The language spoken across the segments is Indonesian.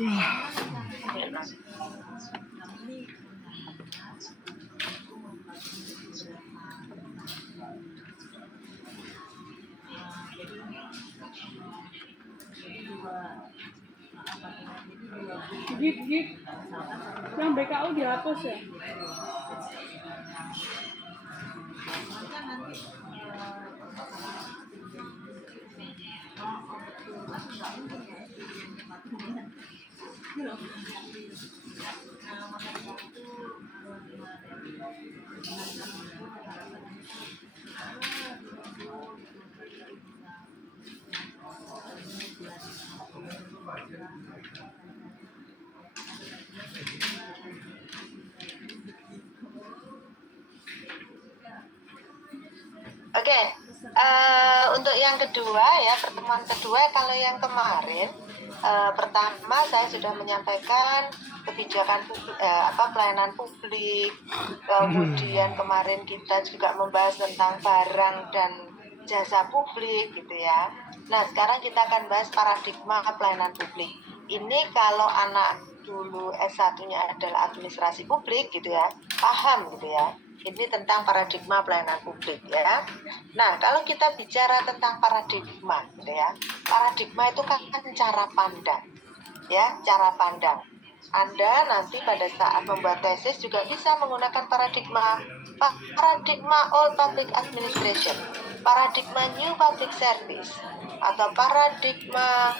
Gig yang BKU dihapus ya. Oke, untuk yang kedua ya, pertemuan kedua, kalau yang kemarin pertama saya sudah menyampaikan kebijakan pelayanan publik, kemudian kemarin kita juga membahas tentang barang dan jasa publik gitu ya. Nah, sekarang kita akan bahas paradigma pelayanan publik. Ini kalau anak dulu S1-nya adalah administrasi publik gitu ya, paham gitu ya. Ini tentang paradigma pelayanan publik ya. Nah, kalau kita bicara tentang paradigma gitu ya, paradigma itu kan cara pandang ya, cara pandang. Anda nanti pada saat membuat tesis juga bisa menggunakan paradigma old public administration, paradigma new public service, atau paradigma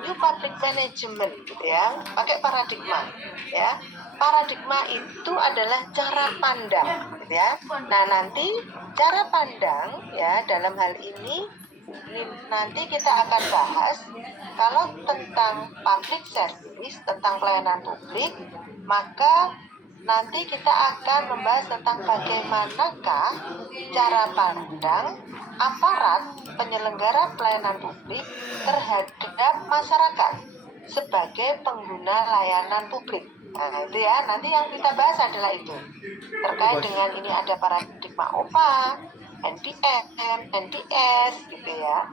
new public management gitu ya, pakai paradigma ya. Paradigma itu adalah cara pandang gitu ya. Nah, nanti cara pandang ya, dalam hal ini nanti kita akan bahas kalau tentang public service, tentang pelayanan publik, maka nanti kita akan membahas tentang bagaimanakah cara pandang aparat penyelenggara pelayanan publik terhadap masyarakat sebagai pengguna layanan publik. Nah, itu ya, nanti yang kita bahas adalah itu. Terkait dengan ini ada paradigma OPA, NPM, NPS gitu ya.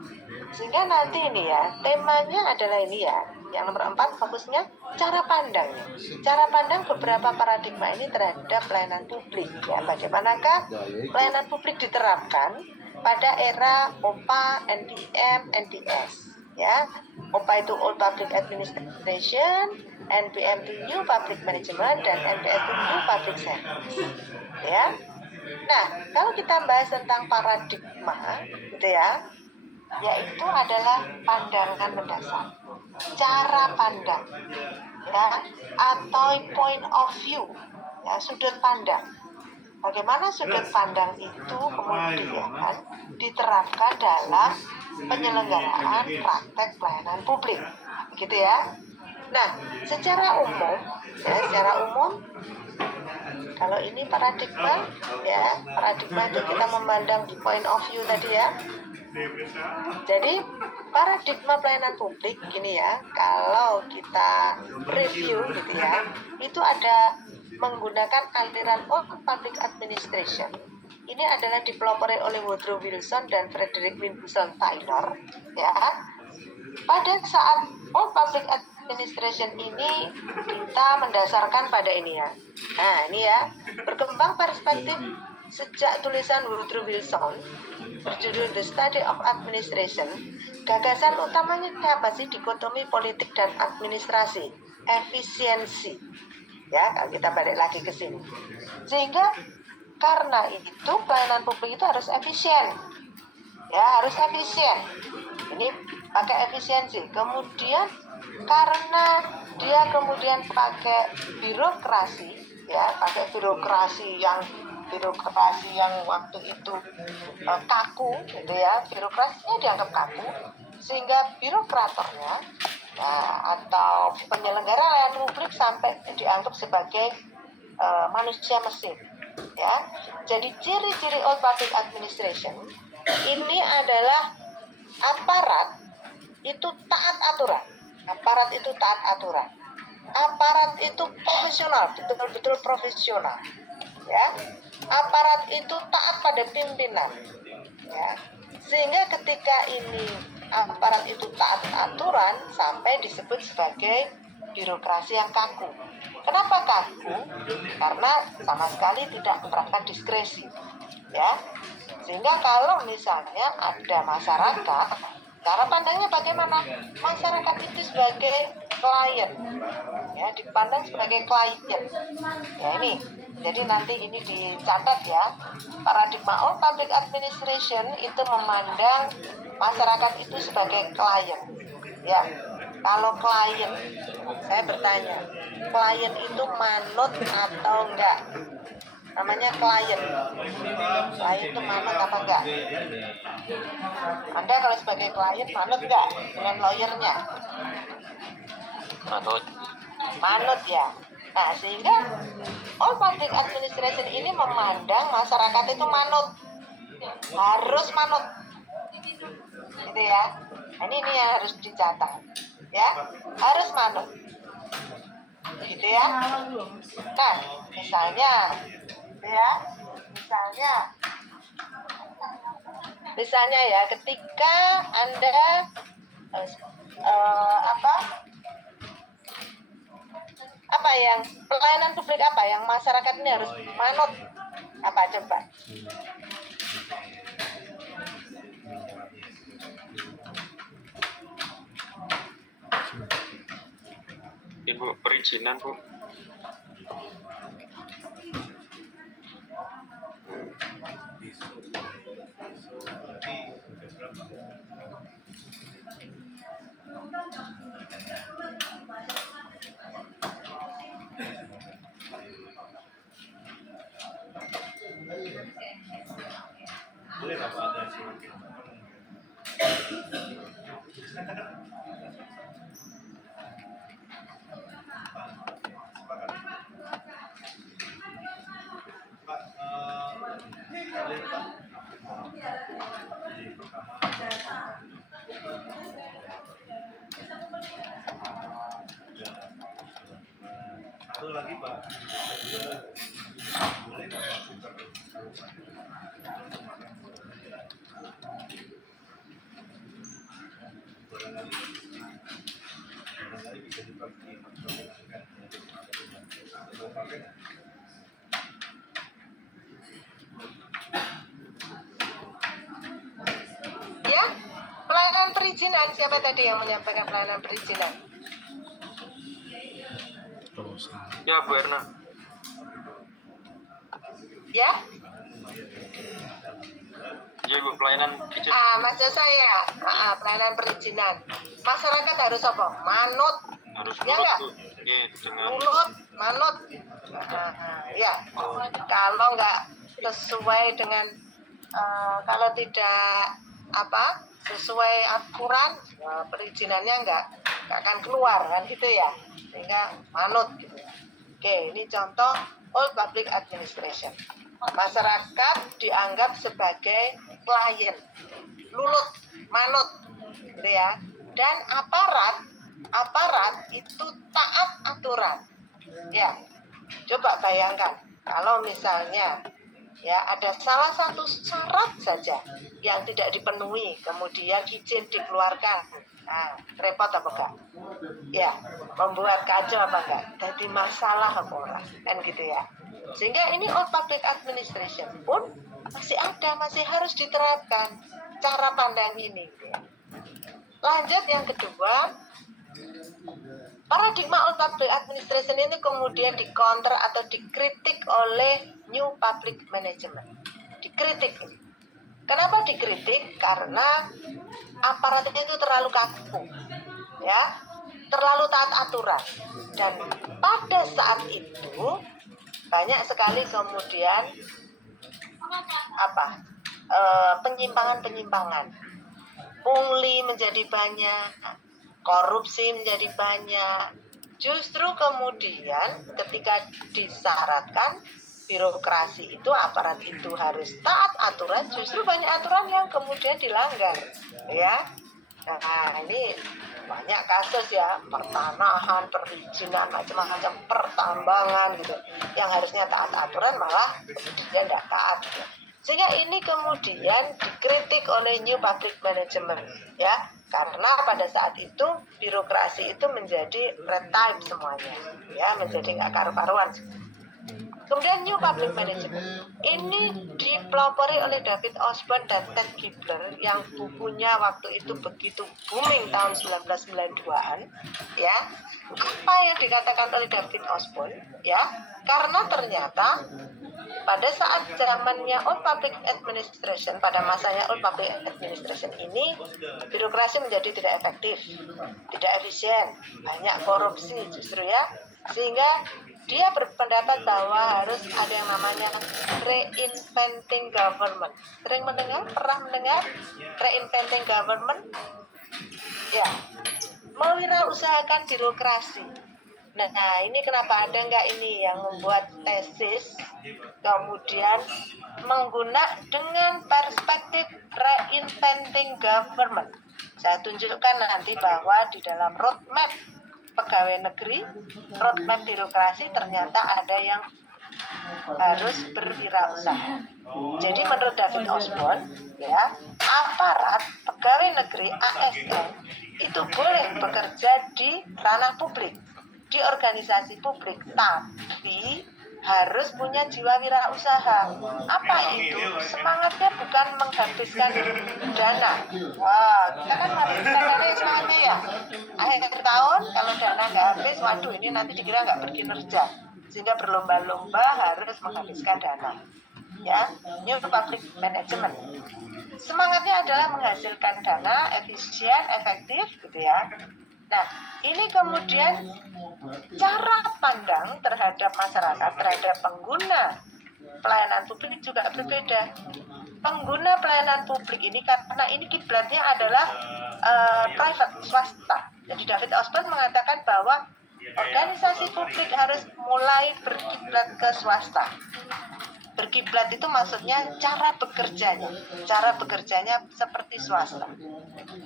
Sehingga nanti ini ya, temanya adalah ini ya. Yang nomor 4 fokusnya cara pandang. Cara pandang beberapa paradigma ini terhadap pelayanan publik ya. Bagaimanakah pelayanan publik diterapkan pada era OPA, NPM, NPS ya. OPA itu Old Public Administration, NPM itu New Public Management, dan NPS itu New Public Service ya. Nah, kalau kita bahas tentang paradigma gitu ya, yaitu adalah pandangan mendasar, cara pandang ya, atau point of view ya, sudut pandang. Bagaimana sudut pandang itu kemudian diterapkan dalam penyelenggaraan praktek pelayanan publik gitu ya. Nah, secara umum kalau ini paradigma ya, paradigma itu kita memandang di point of view tadi ya. Jadi paradigma pelayanan publik gini ya, kalau kita review gitu ya, itu ada menggunakan aliran Old Public Administration. Ini adalah dipelopori oleh Woodrow Wilson dan Frederick Winslow Taylor ya. Pada saat Old Public Administration ini kita mendasarkan pada ini ya. Nah, ini ya, berkembang perspektif sejak tulisan Woodrow Wilson berjudul The Study of Administration. Gagasan utamanya apa sih? Dikotomi politik dan administrasi, efisiensi. Ya, kalau kita balik lagi ke sini. Sehingga karena itu pelayanan publik itu harus efisien. Ya, harus efisien. Ini pakai efisiensi. Kemudian karena dia kemudian pakai birokrasi, ya, pakai birokrasi yang waktu itu kaku gitu ya, birokrasinya dianggap kaku, sehingga birokratornya atau penyelenggara layanan publik sampai dianggap sebagai manusia mesin ya. Jadi ciri-ciri Old Public Administration ini adalah aparat itu taat aturan, aparat itu profesional, betul-betul profesional ya. Aparat itu taat pada pimpinan ya. Sehingga ketika ini aparat itu taat aturan sampai disebut sebagai birokrasi yang kaku. Kenapa kaku? Karena sama sekali tidak menerapkan diskresi, ya. Sehingga kalau misalnya ada masyarakat, cara pandangnya bagaimana? Masyarakat itu sebagai klien, ya, dipandang sebagai klien. Ya ini, jadi nanti ini dicatat ya. Paradigma all public administration itu memandang masyarakat itu sebagai klien. Ya, kalau klien, saya bertanya, klien itu manut atau enggak? Namanya klien. Klien itu manut apa enggak? Anda kalau sebagai klien manut enggak dengan lawyernya? Manut ya. Nah, sehingga all public administration ini memandang masyarakat itu manut, harus manut, gitu ya. Ini yang harus dicatat, ya, harus manut, gitu ya. Nah, misalnya, ya, misalnya ya, ketika Anda apa yang pelayanan publik apa yang masyarakat ini harus manut, apa coba? Ibu, perizinan Bu. Satu lagi Pak. Barangkali bisa dipakai Ya, pelayanan perizinan, siapa tadi yang menyampaikan pelayanan perizinan? Ya Bu Erna. Ya, Ya Bu, pelayanan perizinan. maksud saya, pelayanan perizinan. Masyarakat harus apa? Manut, Harus ya nurut nggak? Bu. Iya, dengan nurut, manut. Ya, kalau nggak sesuai dengan, kalau tidak sesuai aturan, perizinannya nggak akan keluar kan gitu ya, sehingga manut gitu. Oke, ini contoh all public administration. Masyarakat dianggap sebagai klien, nurut, manut, gitu ya. Dan aparat itu taat aturan. Ya, coba bayangkan kalau misalnya ya ada salah satu syarat saja yang tidak dipenuhi, kemudian izin dikeluarkan, repot apa enggak? Ya, membuat kacau apa enggak? Jadi masalah apa enggak? Kan gitu ya. Sehingga ini all public administration pun masih ada, masih harus diterapkan cara pandang ini. Lanjut yang kedua, paradigma all public administration ini kemudian dikonter atau dikritik oleh new public management. Dikritik. Kenapa dikritik? Karena aparat itu terlalu kaku, ya, terlalu taat aturan. Dan pada saat itu banyak sekali kemudian penyimpangan-penyimpangan. Pungli menjadi banyak, korupsi menjadi banyak. Justru kemudian ketika disyaratkan birokrasi itu, aparat itu harus taat aturan, justru banyak aturan yang kemudian dilanggar, ya. Nah, ini banyak kasus ya, pertanahan, perizinan, macam-macam, pertambangan gitu, yang harusnya taat aturan malah kemudian tidak taat gitu. Sehingga ini kemudian dikritik oleh New Public Management, ya, karena pada saat itu birokrasi itu menjadi red tape semuanya, ya, menjadi nggak karu-karuan. Kemudian New Public Management ini dipelopori oleh David Osborne dan Ted Gibler yang bukunya waktu itu begitu booming tahun 1992-an, ya. Apa yang dikatakan oleh David Osborne, ya, karena ternyata pada saat zamannya Old Public Administration, pada masanya Old Public Administration ini, birokrasi menjadi tidak efektif, tidak efisien, banyak korupsi justru, ya, sehingga dia berpendapat bahwa harus ada yang namanya reinventing government. Sering mendengar? Pernah mendengar reinventing government? Ya, mewirausahakan birokrasi. Nah, ini kenapa ada nggak ini yang membuat tesis, kemudian dengan perspektif reinventing government. Saya tunjukkan nanti bahwa di dalam roadmap pegawai negeri, roadmap birokrasi ternyata ada yang harus berwirausaha. Jadi menurut David Osborne, ya, aparat pegawai negeri ASN itu boleh bekerja di ranah publik, di organisasi publik, tapi harus punya jiwa wirausaha. Apa itu? Semangatnya bukan menghabiskan dana. Wah, kita kan menghabiskan dana ya semangatnya, ya. Akhir tahun kalau dana nggak habis, waduh, ini nanti dikira nggak berkinerja, sehingga berlomba-lomba harus menghabiskan dana. Ya, New Public Management. Semangatnya adalah menghasilkan dana efisien, efektif, gitu ya. Nah, ini kemudian cara pandang terhadap masyarakat, terhadap pengguna pelayanan publik juga berbeda. Pengguna pelayanan publik ini, karena ini kiblatnya adalah private, swasta. Jadi David Osborne mengatakan bahwa organisasi publik harus mulai berkiblat ke swasta. Berkiblat itu maksudnya cara bekerjanya seperti swasta,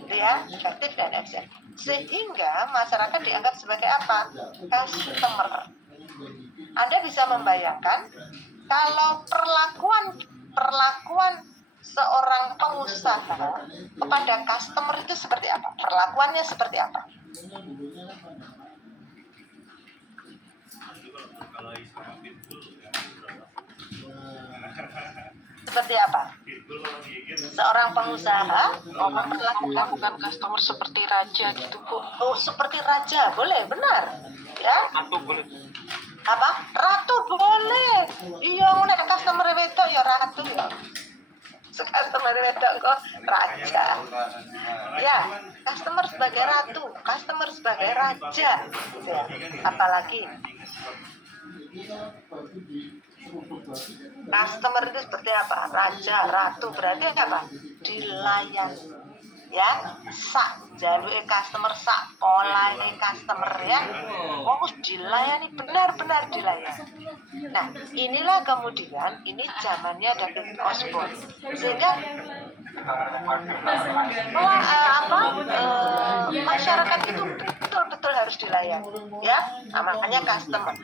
ya, efektif dan efisien, sehingga masyarakat dianggap sebagai apa? Customer. Anda bisa membayangkan kalau perlakuan seorang pengusaha kepada customer itu seperti apa? Perlakuannya seperti apa? Seperti apa? Seorang pengusaha memperlakukan customer seperti raja gitu, Bu. Oh, seperti raja, boleh, benar. Ya? Ratu boleh. Apa? Ratu boleh. Iya, nek customer wedok ya ratu ya. Customer wedok kok raja. Ya, customer sebagai ratu, customer sebagai raja, gitu ya. Apalagi customer itu seperti apa? Raja, ratu, berarti apa? Dilayani, ya. Sak jaluke customer, sak polahe customer, ya. Fokus dilayani, benar-benar dilayani. Nah, inilah kemudian ini zamannya David Osborne, sehingga masyarakat itu betul-betul harus dilayani, ya. Namanya customer.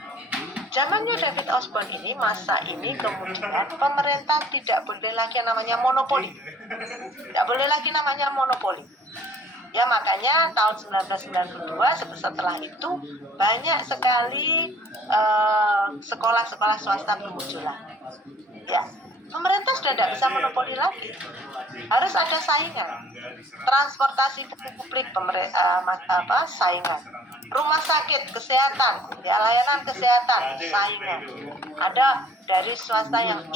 Zamannya David Osborne ini, masa ini kemudian pemerintah tidak boleh lagi yang namanya monopoli. Tidak boleh lagi namanya monopoli. Ya, makanya tahun 1992 setelah itu banyak sekali sekolah-sekolah swasta bermunculan. Ya, pemerintah sudah tidak bisa monopoli lagi. Harus ada saingan. Transportasi publik saingan. Rumah sakit, kesehatan, ya, layanan kesehatan, saingan. Ada dari swasta yang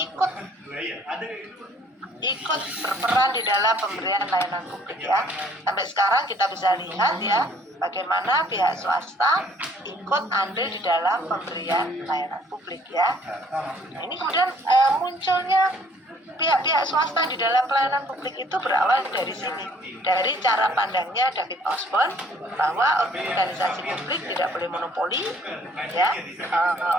ikut berperan di dalam pemberian layanan publik, ya. Sampai sekarang kita bisa lihat, ya, bagaimana pihak swasta ikut andil di dalam pemberian layanan publik, ya. Nah, ini kemudian munculnya pihak-pihak swasta di dalam pelayanan publik itu berawal dari sini, dari cara pandangnya David Osborne bahwa organisasi publik tidak boleh monopoli, ya.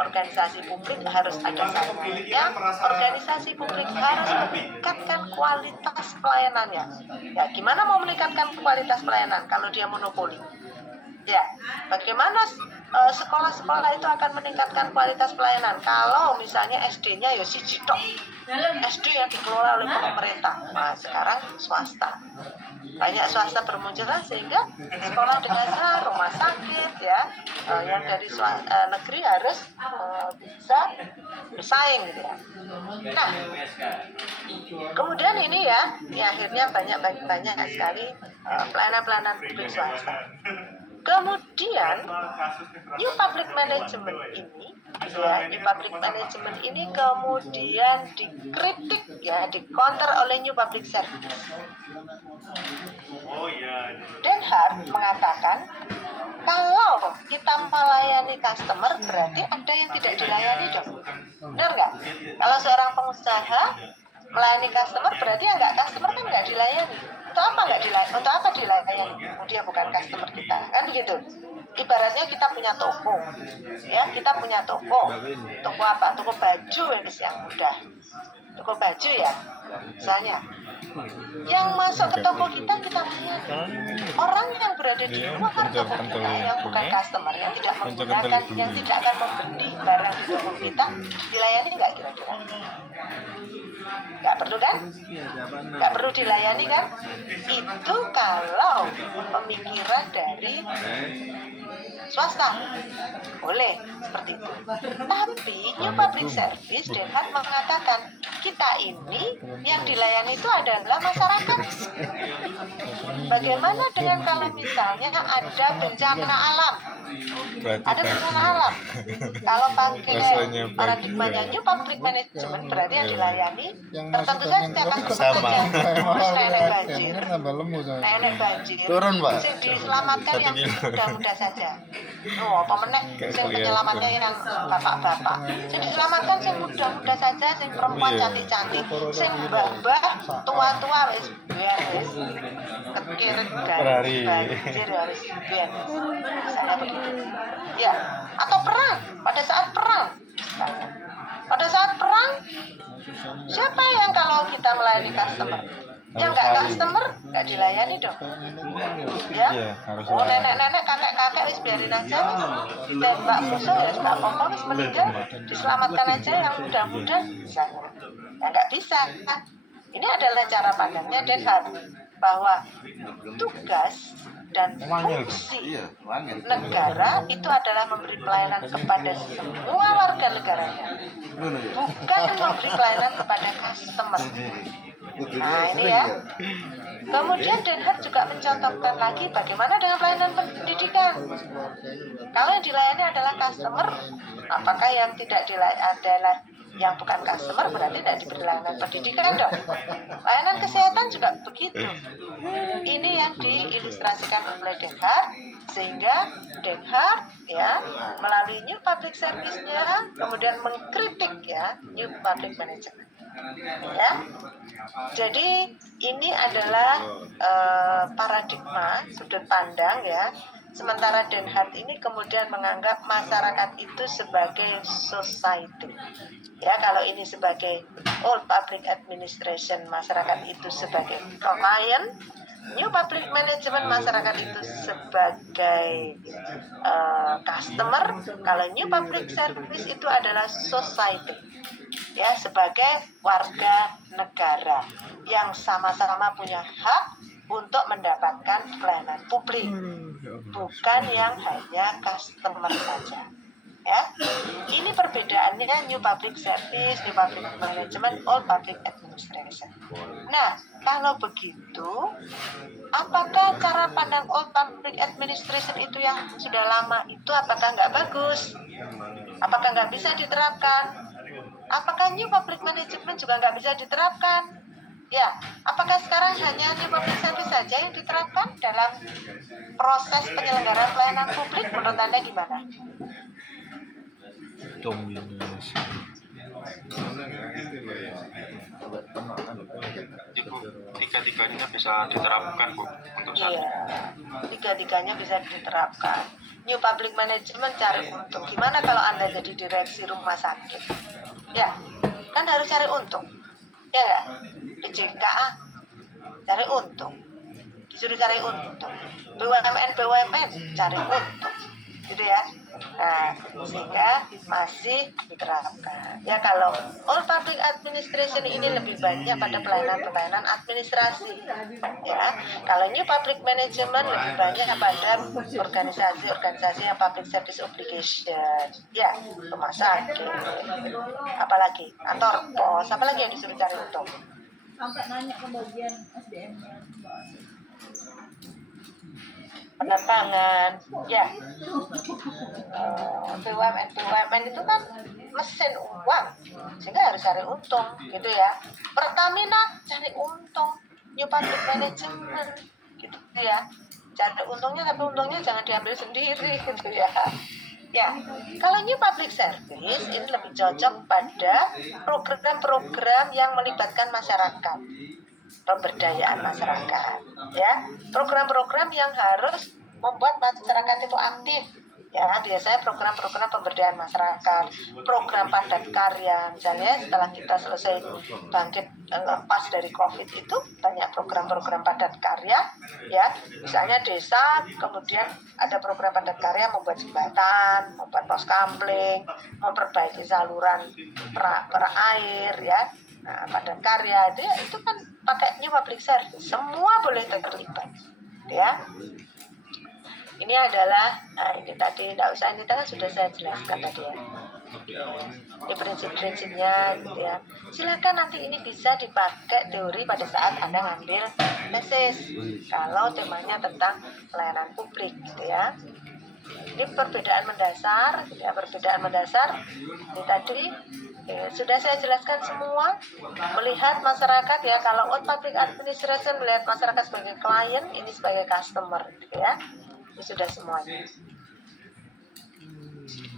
Organisasi publik harus ada saingannya, organisasi publik harus meningkatkan kualitas pelayanannya. Ya, gimana mau meningkatkan kualitas pelayanan kalau dia monopoli? Ya, bagaimana sekolah-sekolah itu akan meningkatkan kualitas pelayanan? Kalau misalnya SD-nya ya siji tok, SD yang dikelola oleh pemerintah. Nah, sekarang swasta. Banyak swasta bermunculan sehingga sekolah dasar, rumah sakit ya, yang dari negeri harus bisa bersaing gitu ya. Nah, kemudian ini akhirnya banyak sekali pelayanan-pelayanan publik swasta. Kemudian New Public Management ini kemudian dikritik ya, dikonter oleh New Public Service. Den Haag mengatakan kalau kita melayani customer berarti ada yang tidak dilayani dong. Benar nggak? Kalau seorang pengusaha melayani customer berarti yang nggak customer kan nggak dilayani. Untuk apa nggak dilayani? Untuk apa dilayani? Dia bukan customer kita, kan begitu. Ibaratnya kita punya toko, ya kita punya toko apa? Toko baju yang mudah, toko baju ya, misalnya. Yang masuk ke toko kita layani. Orang yang berada di luar toko kita, yang bukan customer, yang tidak menggunakan, yang tidak akan membeli barang di toko kita, dilayani nggak kira-kira? Nggak perlu kan? Nggak perlu dilayani kan? Itu kalau pemikiran dari swasta, boleh seperti itu. Tapi New Public Service Den Haag mengatakan kita ini yang dilayani itu adalah masyarakat. Bagaimana dengan kalau misalnya ada bencana alam? Ada bencana alam. Kalau pakai paradigmanya New Public Management berarti yang dilayani tertentu saja akan sama. nenek banjir. Turun, Pak. Yang diselamatkan yang mudah-mudah saja. Oh, apa meneh yang penyelamatnya yang bapak-bapak. Yang diselamatkan yang mudah-mudah saja, yang perempuan cantik-cantik, yang mbah-mbah tua-tua wis beres. Kekirit banjir wis beres. Misalnya begitu. Ya, atau perang, pada saat perang. Pada saat perang, siapa yang kalau kita melayani customer? Yang nggak customer nggak dilayani dong, ya. Oh nenek-nenek, kakek-kakek wis biarin aja, tembak musuh ya nggak apa-apa, wis meninggal diselamatkan aja yang muda-muda, misalnya. Ya nggak bisa. Ini adalah cara pandangnya Den Haag bahwa tugas dan fungsi negara itu adalah memberi pelayanan kepada semua warga negaranya, bukan memberi pelayanan kepada customer. Nah ini ya. Kemudian Den Haag juga mencontohkan lagi bagaimana dengan pelayanan pendidikan. Kalau yang dilayani adalah customer, apakah yang tidak dilayani adalah yang bukan customer berarti tidak diberi layanan pendidikan dong. Layanan kesehatan juga begitu. Ini yang diilustrasikan oleh Den Haag, sehingga Den Haag ya melalui New Public Service-nya kemudian mengkritik ya New Public Management. Ya, jadi ini adalah paradigma sudut pandang ya. Sementara Den Haag ini kemudian menganggap masyarakat itu sebagai society. Ya, kalau ini sebagai old public administration, masyarakat itu sebagai client. New Public Management, masyarakat itu sebagai customer. Kalau New Public Service itu adalah society, ya, sebagai warga negara yang sama-sama punya hak untuk mendapatkan pelayanan publik, bukan yang hanya customer saja. Ya, ini perbedaannya New Public Service, New Public Management, Old Public Administration. Nah, kalau begitu, apakah cara pandang Old Public Administration itu yang sudah lama itu apakah nggak bagus? Apakah nggak bisa diterapkan? Apakah New Public Management juga nggak bisa diterapkan? Ya, apakah sekarang hanya New Public Service saja yang diterapkan dalam proses penyelenggaraan pelayanan publik? Menurut Anda gimana? Ibu, tiga-tiganya bisa diterapkan Bu untuk saat ini. Iya, tiga-tiganya bisa diterapkan. New Public Management cari untung. Gimana kalau Anda jadi direksi rumah sakit? Ya, kan harus cari untung. Ya nggak? PJK cari untung. disuruh cari untung. BUMN cari untung, gitu ya. Nah, sehingga masih diterapkan. Ya, kalau all public administration ini lebih banyak pada pelayanan administrasi. Ya, kalau new public management lebih banyak pada organisasi yang public service obligation. Ya, rumah sakit, apalagi kantor pos, apalagi yang disuruh cari untung. Sampai nanya ke bagian SDM. Penerbangan, ya. BUMN itu kan mesin uang, sehingga harus cari untung, gitu ya. Pertamina cari untung, new public management, gitu ya. Cari untungnya, tapi untungnya jangan diambil sendiri, gitu ya. Ya, kalau new public service ini lebih cocok pada program-program yang melibatkan masyarakat, pemberdayaan masyarakat, ya, program-program yang harus membuat masyarakat itu aktif, ya, biasanya program-program pemberdayaan masyarakat, program padat karya, misalnya setelah kita selesai bangkit lepas dari COVID itu banyak program-program padat karya, ya, misalnya desa, kemudian ada program padat karya membuat jembatan, membuat pos kamling, memperbaiki saluran per air, ya. Nah, padat karya itu kan pakai new public service, semua boleh terlibat, ya. Ini adalah, nah ini tadi tidak usah, ini kan sudah saya jelaskan tadi ya. Ini prinsip-prinsipnya, gitu ya. Silakan nanti ini bisa dipakai teori pada saat Anda ngambil tesis, kalau temanya tentang pelayanan publik, gitu ya. Ini perbedaan mendasar, gitu ya. Perbedaan mendasar ini tadi sudah saya jelaskan semua. Melihat masyarakat, ya, kalau all public administration melihat masyarakat sebagai klien, ini sebagai customer, gitu ya. Ini sudah semuanya,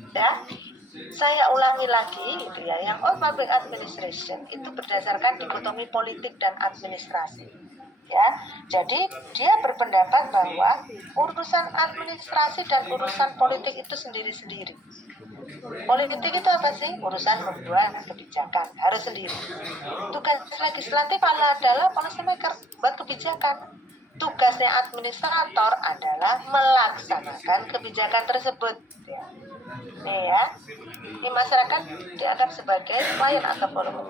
ya. Saya ulangi lagi, gitu ya, yang all public administration itu berdasarkan dikotomi politik dan administrasi, ya. Jadi dia berpendapat bahwa urusan administrasi dan urusan politik itu sendiri-sendiri. Politik itu apa sih? Urusan membuat kebijakan, harus sendiri. Tugas legislatif adalah policy maker, buat kebijakan. Tugasnya administrator adalah melaksanakan kebijakan tersebut. Nih ya, ini masyarakat dianggap sebagai klien atau follower.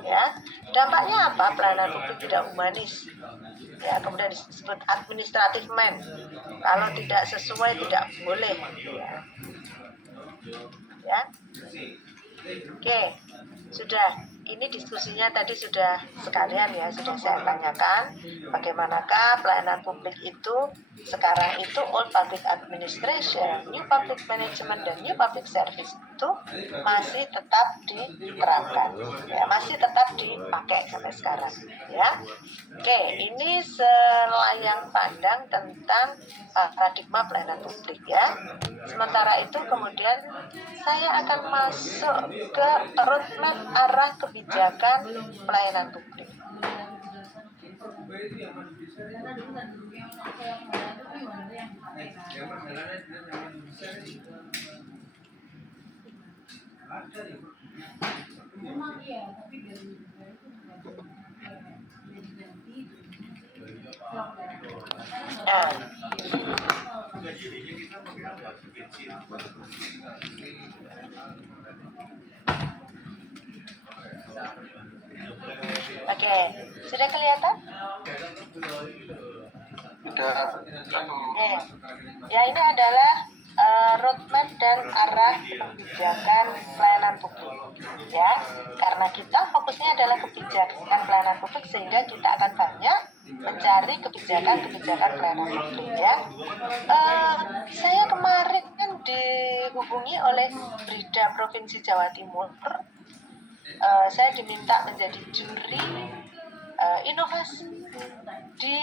Ya, dampaknya apa? Pelayanan publik tidak humanis. Ya, kemudian disebut administrative man. Kalau tidak sesuai tidak boleh. Ya. Oke, sudah. Ini diskusinya tadi sudah sekalian ya, sudah saya tanyakan bagaimanakah pelayanan publik itu sekarang itu all public administration, new public management, dan new public service itu masih tetap diterapkan, ya, masih tetap dipakai sampai sekarang, ya. Oke, ini selayang pandang tentang paradigma pelayanan publik, ya. Sementara itu kemudian saya akan masuk ke roadmap arah kebijakan pelayanan publik. Nah, oke, sudah kelihatan? Ya, ini adalah roadmap dan arah kebijakan pelayanan publik, ya. Karena kita fokusnya adalah kebijakan pelayanan publik, sehingga kita akan banyak mencari kebijakan-kebijakan pelayanan publik, ya. Saya kemarin kan dihubungi oleh Brida Provinsi Jawa Timur. Saya diminta menjadi juri inovasi di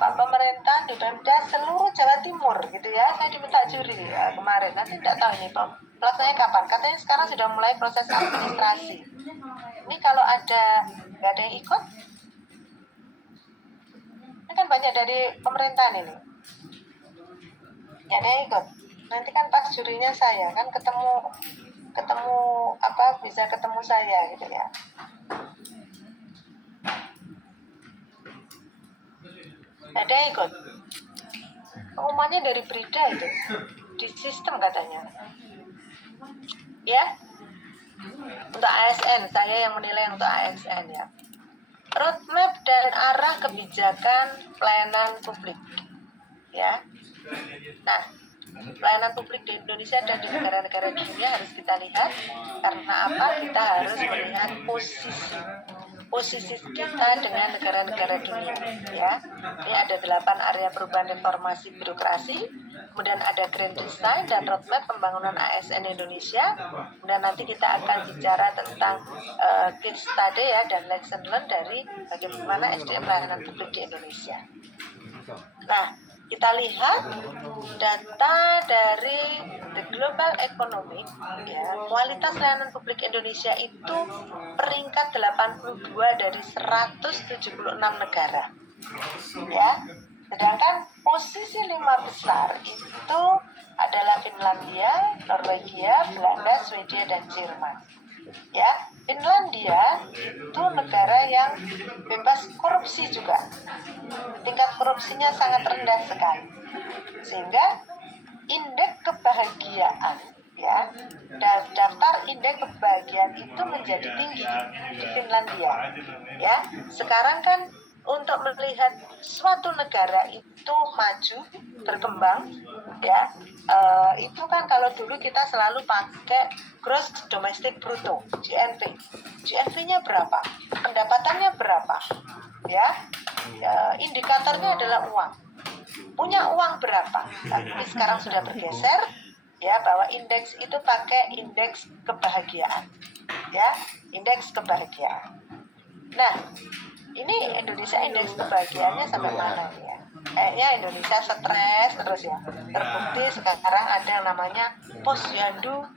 pemerintah di Pemda seluruh Jawa Timur, gitu ya. Saya diminta juri kemarin. Nanti tidak tahu ini pelaksananya kapan. Katanya sekarang sudah mulai proses administrasi. Ini kalau nggak ada yang ikut, ini kan banyak dari pemerintahan ini. Nggak ada yang ikut. Nanti kan pas jurinya saya kan ketemu bisa ketemu saya, gitu ya. Ada yang ikut. Pengumumannya dari Brida itu di sistem katanya. Ya, untuk ASN saya yang menilai untuk ASN ya. Roadmap dan arah kebijakan pelayanan publik. Ya. Nah, pelayanan publik di Indonesia dan di negara-negara dunia harus kita lihat. Karena apa? Kita harus melihat posisi kita dengan negara-negara dunia. Ya, ini ada 8 area perubahan reformasi birokrasi. Kemudian ada Grand Design dan Roadmap pembangunan ASN Indonesia. Kemudian nanti kita akan bicara tentang case study ya dan lesson learned dari bagaimana SDM pelayanan publik di Indonesia. Nah, kita lihat data dari The Global Economic, ya, kualitas layanan publik Indonesia itu peringkat 82 dari 176 negara. Ya, sedangkan posisi 5 besar itu adalah Finlandia, Norwegia, Belanda, Swedia, dan Jerman. Ya, Finlandia itu negara yang bebas korupsi juga. Tingkat korupsinya sangat rendah sekali. Sehingga indeks kebahagiaan ya, daftar indeks kebahagiaan itu menjadi tinggi di Finlandia. Ya, sekarang kan untuk melihat suatu negara itu maju, berkembang, ya, itu kan kalau dulu kita selalu pakai Gross Domestic Bruto, GNP. GNP-nya berapa? Pendapatannya berapa? Ya, indikatornya adalah uang. Punya uang berapa? Tapi sekarang sudah bergeser, ya, bahwa indeks itu pakai indeks kebahagiaan, ya, indeks kebahagiaan. Nah, ini Indonesia indeks kebahagiaannya sampai mana ya? Kayaknya Indonesia stres terus ya. Terbukti sekarang ada yang namanya Posyandu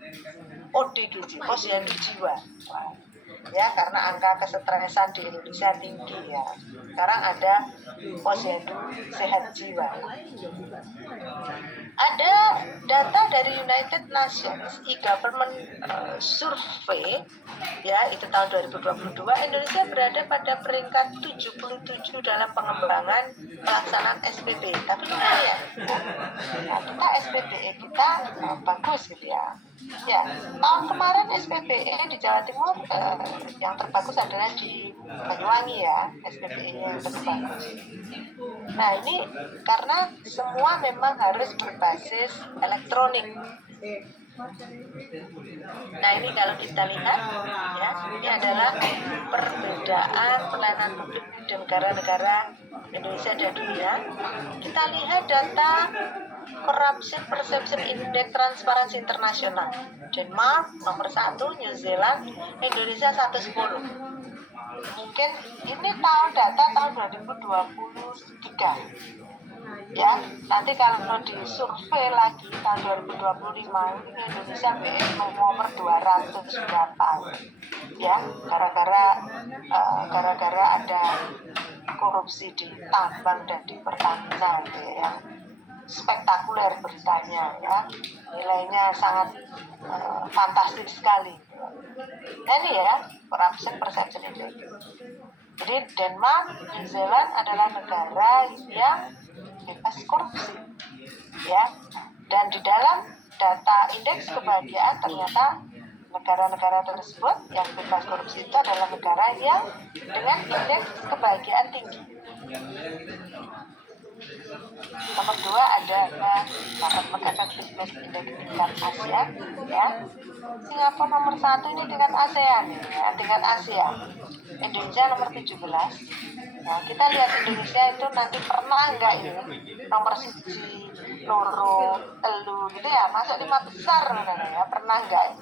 ODGJ, Posyandu Jiwa. Wah, ya, karena angka kesetresan di Indonesia tinggi ya. Sekarang ada Posyandu Sehat Jiwa. Ada data dari United Nations e-government survey ya, itu tahun 2022, Indonesia berada pada peringkat 77 dalam pengembangan pelaksanaan SPP. Tapi lumayan. Nah, kita SPPE kita bagus gitu ya. Ya, tahun kemarin SPPE di Jawa Timur yang terbagus adalah di Banyuwangi ya, SPPE yang terbagus. Nah, ini karena semua memang harus berbasis elektronik. Nah, ini kalau kita lihat ya, ini adalah perbedaan pelayanan publik di negara-negara Indonesia dan dunia. Kita lihat data Corruption Perception Index Transparansi Internasional. Denmark nomor 1, New Zealand, Indonesia 110. Mungkin ini data tahun 2023. Ya, nanti kalau disurvei lagi tahun 2025 ini Indonesia BS nomor 200 berapa? Ya, gara-gara ada korupsi di tambang dan di Pertamina gitu ya. Spektakuler beritanya ya, nilainya sangat fantastis sekali. Nah, ini ya Corruption Perception Index. Jadi Denmark, New Zealand adalah negara yang bebas korupsi, ya. Dan di dalam data indeks kebahagiaan ternyata negara-negara tersebut yang bebas korupsi itu adalah negara yang dengan indeks kebahagiaan tinggi. Nomor 2 ada Government Effectiveness Index tingkat ASEAN, ya. Singapura nomor 1 ini tingkat ASEAN, ya, tingkat Asia. Indonesia nomor 17. Nah, kita lihat Indonesia itu nanti pernah enggak ini nomor 1, loro, telu gitu ya, masuk 5 besar ya, pernah enggak?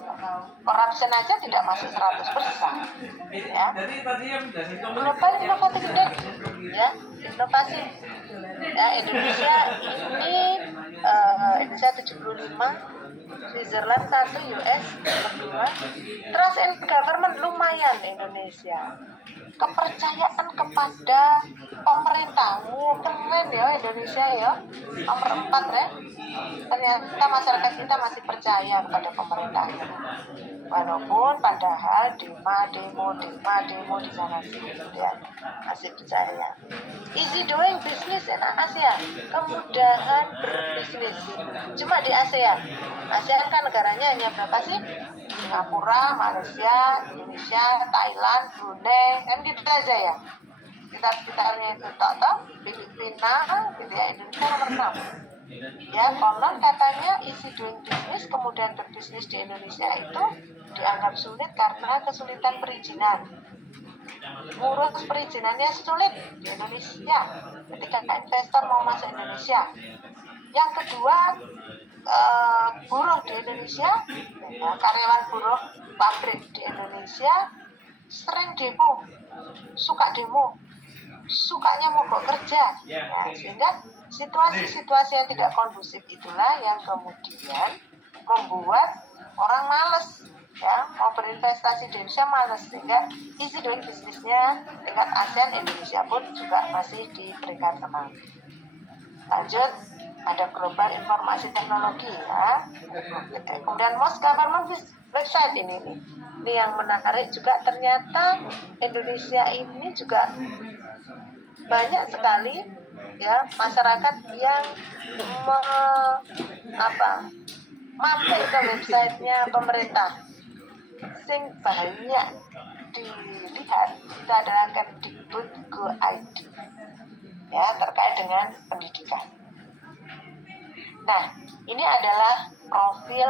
Corruption aja tidak masuk 100%. Ya. Global Innovative Index, ya, inovasi. Ya, Indonesia ini Indonesia 75, Switzerland 1, US 2. Trust in government lumayan Indonesia. Kepercayaan kepada pemerintah keren ya Indonesia ya, nomor 4 ya. Ternyata masyarakat kita masih percaya kepada pemerintah. Walaupun padahal demo di sana sini ya, masih percaya. Easy doing business in ASEAN, kemudahan berbisnis. Cuma di ASEAN. ASEAN kan negaranya hanya berapa sih? Singapura, Malaysia, Indonesia, Thailand, Brunei, kan gitu aja ya. Sekitarnya itu tak Filipina, gitu ya, Indonesia nomor 6. Ya, konon katanya easy doing business, kemudian berbisnis di Indonesia itu dianggap sulit karena kesulitan perizinan. Ngurus perizinannya sulit di Indonesia ketika investor mau masuk Indonesia. Yang kedua, buruh di Indonesia, ya, karyawan buruh pabrik di Indonesia sering demo, sukanya mogok kerja, nah, sehingga situasi-situasi yang tidak kondusif itulah yang kemudian membuat orang males ya mau berinvestasi di Indonesia, males, sehingga easy doing bisnisnya tingkat ASEAN Indonesia pun juga masih di peringkat 6. Lanjut, ada global informasi teknologi ya, kemudian most government website ini yang menarik juga, ternyata Indonesia ini juga banyak sekali ya masyarakat yang mampir ke websitenya pemerintah. Sing banyak dilihat itu adalah Kemdikbud.go.id ya, terkait dengan pendidikan. Nah, ini adalah profil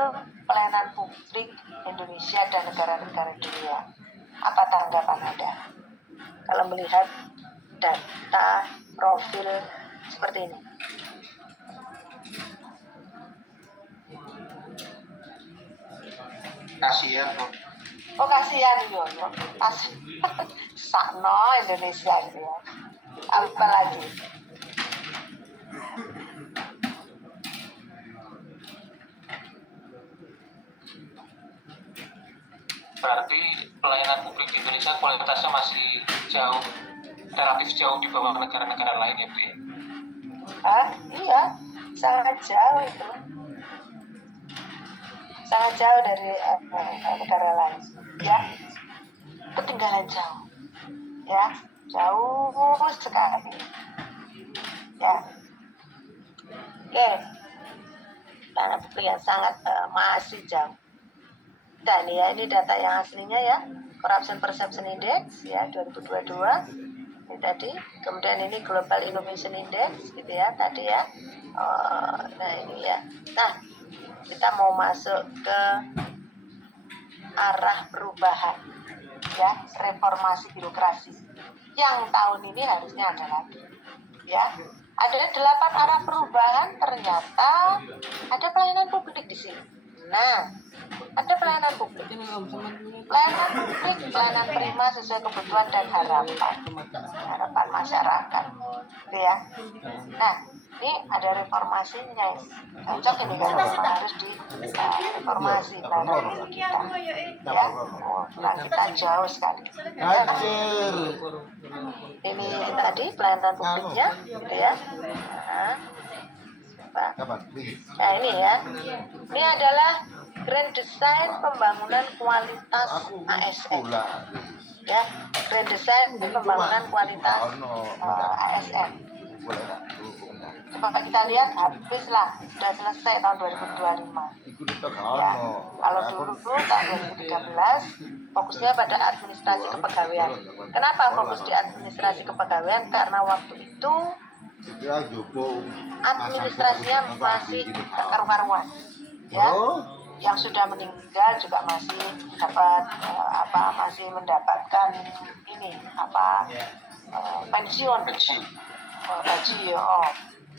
pelayanan publik Indonesia dan negara-negara dunia. Apa tanggapan Anda kalau melihat data profil seperti ini? Kasihan kok. Oh, kasihan yo. Sakno Indonesia gitu ya. Apa lagi? Berarti pelayanan publik di Indonesia kualitasnya masih relatif jauh di bawah negara-negara lain ya, Bu? Iya, sangat jauh itu. Sangat jauh dari negara lain. Ya, ketinggalan jauh. Ya, jauh sekali. Ya. Oke. Pelayanan publik yang sangat masih jauh. Dan ya, ini data yang aslinya ya, Corruption Perception Index ya 2022 ini tadi, kemudian ini Global Innovation Index gitu ya tadi ya. Nah ini ya, nah kita mau masuk ke arah perubahan ya, reformasi birokrasi yang tahun ini harusnya ada lagi ya. Ada 8 arah perubahan, ternyata ada pelayanan publik di sini. Nah, ada pelayanan publik, pelayanan prima sesuai kebutuhan dan harapan masyarakat, gitu ya. Nah, ini ada reformasinya, cocok ini kan, harus di reformasi pelayanan publik kita, ya. Nah, kita jauh sekali. Ini tadi pelayanan publiknya, gitu ya. Nah ini ya, ini adalah Grand Design Pembangunan Kualitas ASN ya, Grand Design Pembangunan Kualitas ASN. Coba kita lihat, habislah, sudah selesai tahun 2025 ya. Kalau dulu tahun 2013 fokusnya pada administrasi kepegawaian. Kenapa fokus di administrasi kepegawaian? Karena waktu itu administrasinya masih karu-karuan ya, yang sudah meninggal juga masih dapat masih mendapatkan ini pensiun gaji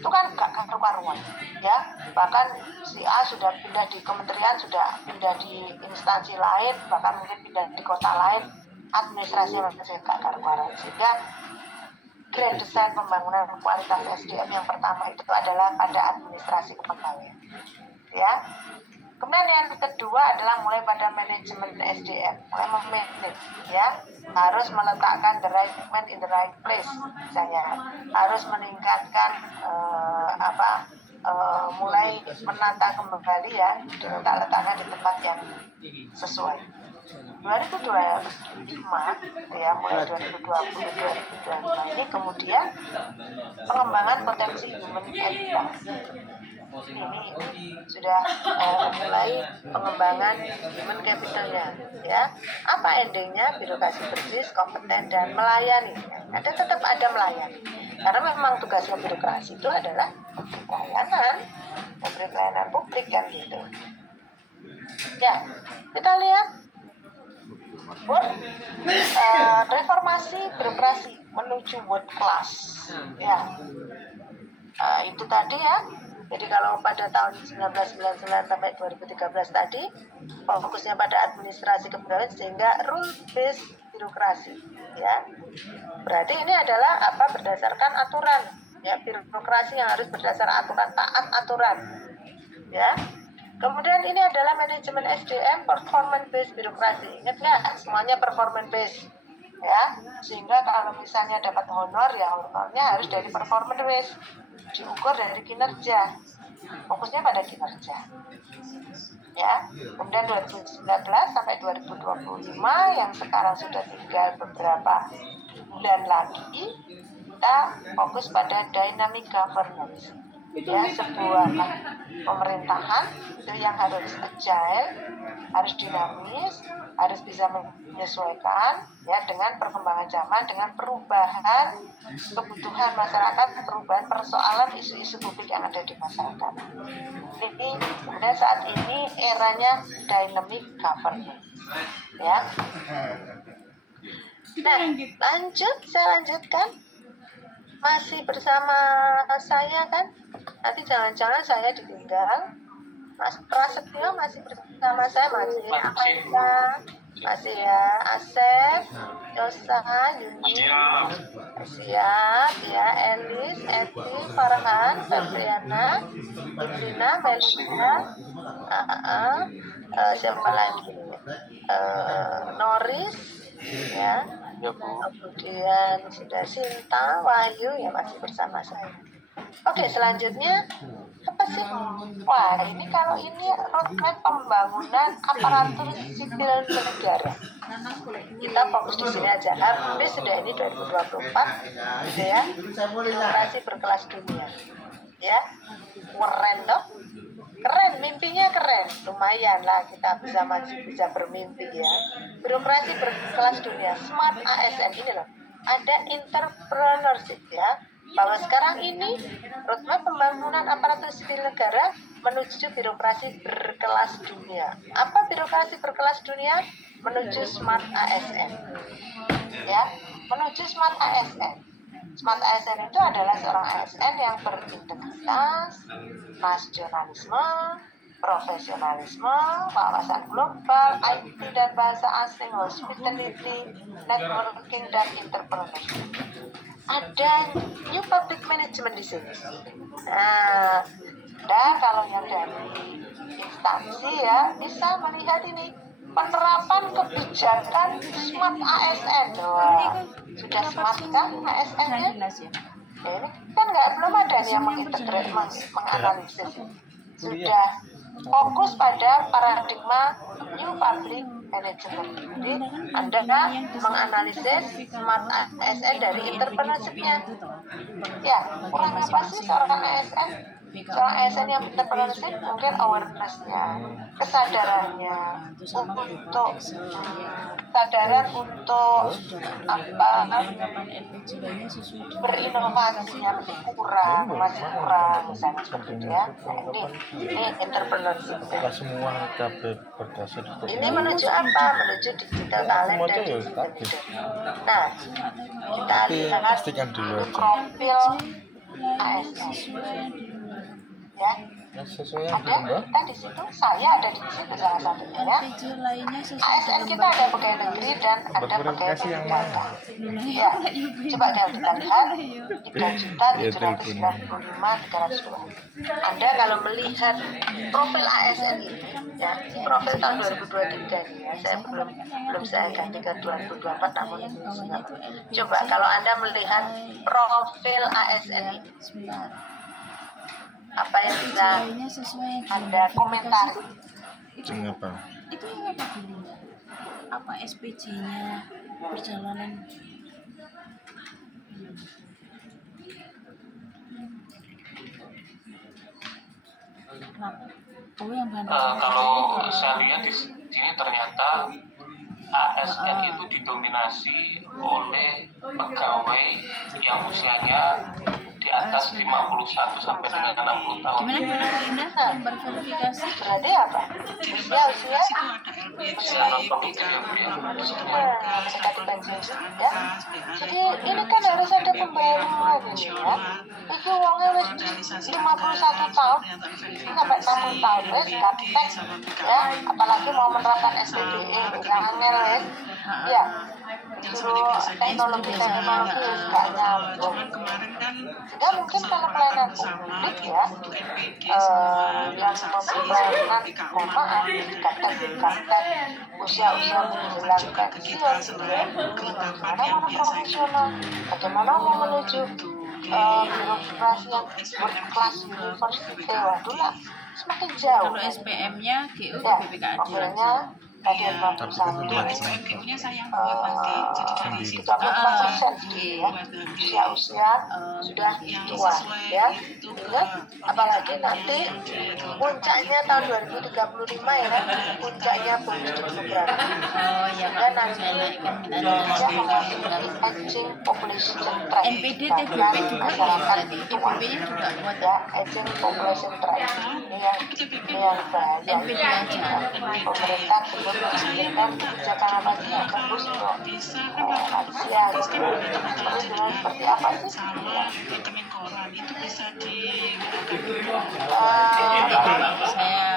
itu kan gak karu-karuan ya. Bahkan si A sudah pindah di kementerian, sudah pindah di instansi lain, bahkan mungkin pindah di kota lain, administrasinya masih gak karu-karuan. Sehingga Grand Design Pembangunan Kualitas SDM yang pertama itu adalah pada administrasi kepegawaian. Ya. Kemudian yang kedua adalah mulai pada manajemen SDM, mulai memanage, ya, harus meletakkan the right man in the right place, misalnya harus meningkatkan mulai menata kembali ya, diletakkan di tempat yang sesuai. 2025 ya, mulai 2020-2025 ini kemudian pengembangan potensi human capital. Ini sudah mulai pengembangan human capitalnya, ya. Apa endingnya? Birokrasi bersih, kompeten dan melayani. Ada tetap ada melayani, karena memang tugasnya birokrasi itu adalah memberi pelayanan publik kan gitu. Ya, kita lihat reformasi birokrasi menuju world class. Ya, itu tadi ya. Jadi kalau pada tahun 1999 sampai 2013 tadi fokusnya pada administrasi kepegawaian sehingga rule based birokrasi, ya. Berarti ini adalah berdasarkan aturan, ya, birokrasi yang harus berdasar aturan, taat aturan, ya. Kemudian ini adalah manajemen SDM, performance based birokrasi. Ingat nggak? Semuanya performance based, ya. Sehingga kalau misalnya dapat honor, ya honornya harus dari performance based, diukur dari kinerja, fokusnya pada kinerja, ya. Kemudian 2019 sampai 2025 yang sekarang sudah tinggal beberapa bulan lagi, kita fokus pada dynamic governance, ya, sebuah pemerintahan itu yang harus agile, harus dinamis, harus bisa menyesuaikan, ya, dengan perkembangan zaman, dengan perubahan kebutuhan masyarakat, perubahan persoalan isu-isu publik yang ada di masyarakat. Ini kemudian saat ini eranya dynamic governance, ya. Nah, saya lanjutkan. Masih bersama saya kan? Nanti jangan-jangan saya ditinggal. Mas Prasetyo masih bersama saya, masih Amalia, masih ya, Asep, Yosa, Yuni, siap ya, Elis, Eti, Farhan, Febriana, Indrina, Melina, siapa lagi? Noris, ya. Kemudian sudah Sinta, Wahyu, ya, masih bersama saya. Oke, selanjutnya apa sih? Wah, ini kalau ini roadmap pembangunan aparatur sipil negara. Kita fokus di sini aja. Habis sudah ini 2024, gitu ya. Birokrasi berkelas dunia, ya. Keren toh? Keren, mimpinya keren. Lumayan lah kita bisa maju, bisa bermimpi, ya. Birokrasi berkelas dunia, smart ASN ini loh. Ada entrepreneurship, ya. Bahwa sekarang ini roadmap pembangunan aparatur sipil negara menuju birokrasi berkelas dunia. Apa birokrasi berkelas dunia? Menuju smart ASN, ya, menuju smart ASN. Smart ASN itu adalah seorang ASN yang berintegritas, nasionalisme, profesionalisme, wawasan global, IT dan bahasa asing, hospitality, networking, dan entrepreneurship. Ada new public management di sini. Nah, kalau yang dari instansi, ya, bisa melihat ini penerapan kebijakan smart ASN. Wah, sudah smart kan ASN-nya? Ya, ini kan belum ada nih yang mengintegrate, menganalisis. Sudah fokus pada paradigma new public management. Jadi Anda menganalisis smart ASN dari entrepreneurship-nya. Ya, kurang apa sih seorang ASN? Seorang ASN yang entrepreneurship mungkin awareness-nya, kesadarannya untuk kesadaran untuk berinovasinya masih kurang misalnya seperti itu, ya. Nah, ini entrepreneurship. Semua kabel berdasar. Ini menuju apa? Menuju digital talent dan digital leader. Nah, kita lihat profil ASN, ya. Sesuai yang Ada belum, kan di situ, saya ada di situ salah satunya ya. LPG lainnya sesuai ASN kita ada pegawai negeri dan ada pegawai Berverifikasi yang mana? Ya, coba kalau kita lihat 3.795.302. Anda kalau melihat profil ASN ini, ya, profil tahun 2023 ini ya, saya belum saya ganti ke 2024, namun ini sudah. Coba kalau Anda melihat profil ASN ini, Sebentar. apa yang bisa Lainnya sesuai yang Anda komentari? Mengapa? Itu yang apa dulunya? Apa SPJ-nya, perjalanan? Kenapa? Oh, yang bahan Kalau saya lihat di sini ternyata ASN itu didominasi oleh pegawai yang usianya di atas 51 sampai dengan 60 tahun. gimana Linda? Yang berverifikasi? Berarti apa? Ya, usia Usia non produktif ya, Bu, ya. kita dikaji ya. Jadi ini kan harus ada pembaruan ini ya. Iki wongnya wis 51 tahun sampai 60 tahun wis gaptek ya, apalagi mau menerapkan SPBE angel wis. Ya. Suruh teknologi wis gak nyambung. Sehingga mungkin kalau pelayanan publik ya yang memberi pelayanan mohon maaf gaptek usia-usia menjelang pensiun ya. Bagaimana mau profesional, bagaimana mau menuju birokrasi yang berkelas university, waduh lah semakin jauh. Kalau SPM-nya GU Ya, BPKAD. mobilnya tadi 51 34% ya, usia sudah tua ya. Ingat, apalagi nanti puncaknya tahun 2035 ya, puncaknya bonus demografi. Oh iya Sehingga Pak, nanti saya naikkan Indonesia mengalami aging population trend. NPD TBP Bahkan juga masyarakat tadi. tua TBP-nya juga buat ya, aging population trend ini yang bahaya. NPD aja. Pemerintah belum mengambilkan kebijakan apa sih yang bagus untuk lansia gitu. Perlindungan seperti apa sih? Saya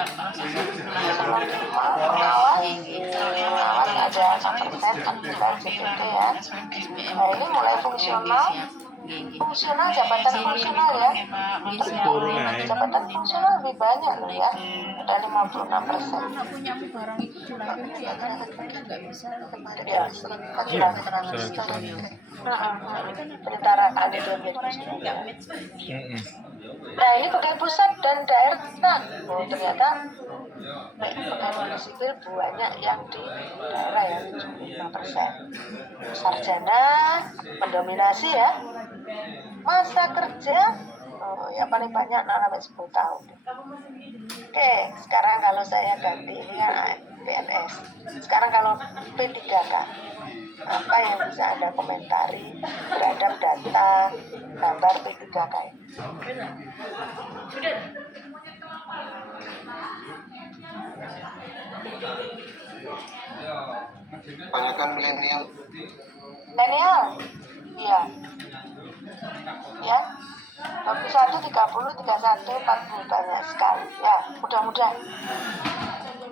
proses pengawas ada 6% anggota JPT ya. Nah ini mulai fungsional jabatan fungsional ya. Jabatan fungsional lebih banyak loh ya, ada 56%. nggak punya barang itu juragan ya kan nggak bisa Ya, penyelenggaraan itu nggak match. Nah ini pegawai pusat dan daerah. Oh ternyata pegawai sipil banyak yang di daerah ya, 75%. Sarjana mendominasi ya. Masa kerja yang paling banyak 6 sampai 10 tahun. Oke, sekarang kalau saya ganti ini kan PNS. Sekarang kalau P3K, apa yang bisa Anda komentari terhadap data gambar P3K ini? Kebanyakan milenial. Milenial, iya, ya. 21, 30, 31, 40 banyak sekali. Ya, mudah-mudah.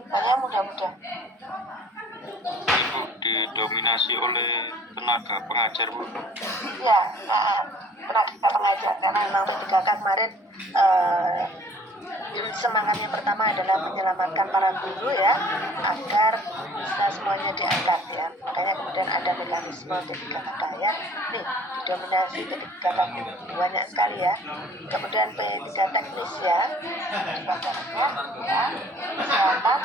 Banyak mudah-mudah. Ibu didominasi oleh tenaga pengajar, Bu. Ya, tenaga pengajar karena memang P3K kemarin semangatnya pertama adalah menyelamatkan para guru ya, agar bisa semuanya diangkat ya. Makanya kemudian ada mekanisme P3K ya. Nih, didominasi P3K banyak sekali ya. Kemudian P3 teknis ya, badannya ya, kesehatan,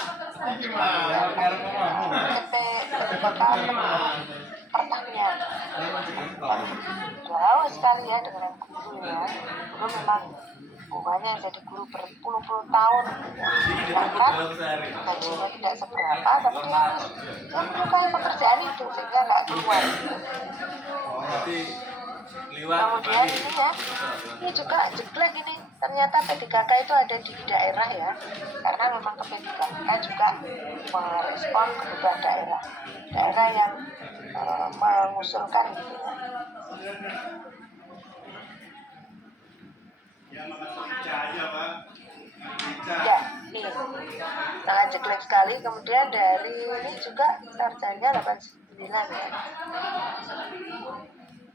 P3K pertanian. Jauh sekali ya dengan guru ya. Guru memang hubungannya jadi guru berpuluh-puluh tahun bahkan gajinya tidak seberapa, tapi dia harus menyukai pekerjaan itu sehingga nggak keluar. Kemudian ini ya, ini juga jeblek ini, ternyata P3K itu ada di daerah ya, karena memang ke P3K juga merespon kebutuhan daerah yang mengusulkan gitu ya. sangat jelek sekali. Kemudian dari ini juga sarjana 89 ya.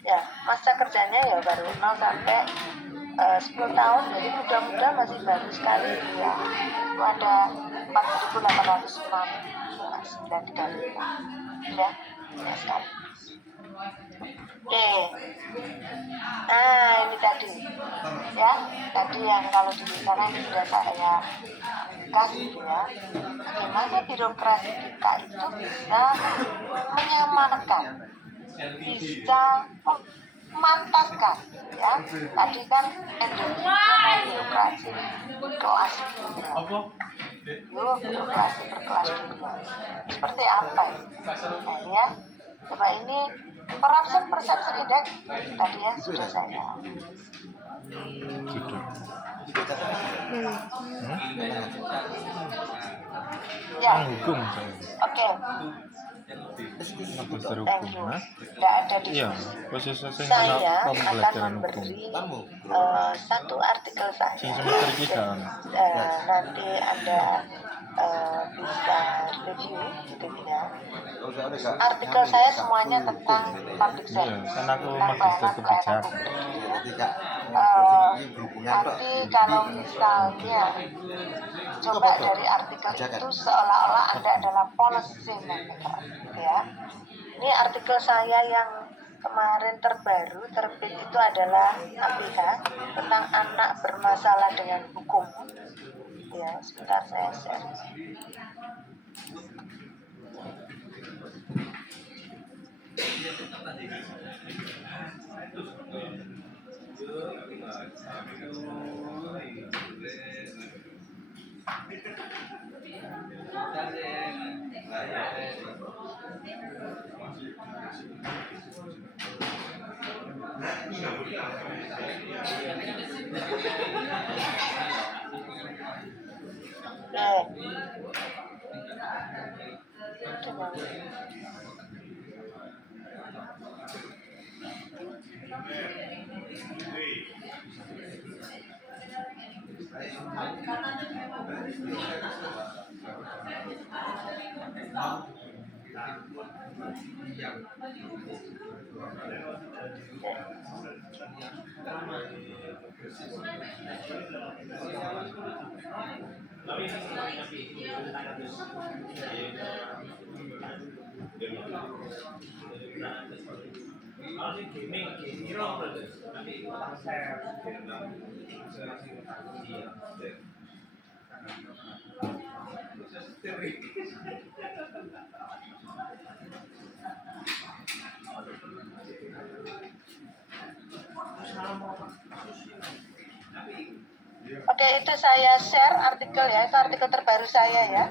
Ya, masa kerjanya ya baru 0 sampai 10 tahun, jadi muda-muda masih baru sekali ya. Itu ada 4.809 ya, ya sekali. Oke, nah ini tadi ya, tadi yang kalau di sana ini sudah saya kasih ya, bagaimana birokrasi kita itu bisa menyamarkan, bisa memantaskan ya. Tadi kan endemiknya birokrasi kelas dunia, birokrasi berkelas dunia seperti apa ya? Nah ya, coba ini corruption perception index tadi ya sudah saya ya. Hukum Oke. magister Thank hukum, you. nah. Tidak ada Iya, diskusi. khusus sing Saya anak akan pembelajaran hukum. memberi satu artikel Sing saya. semester kita kan. Nanti Anda bisa review gitu ya. Artikel saya semuanya tentang public Iya, service, kan aku tentang magister pelayanan kebijakan. publik. Nanti kalau misalnya coba dari artikel itu seolah-olah Anda adalah policy maker, ya. Ini artikel saya yang kemarin terbaru terbit itu adalah APH tentang anak bermasalah dengan hukum. Ya, sebentar saya share. Oke, itu saya share artikel ya, itu artikel terbaru saya ya,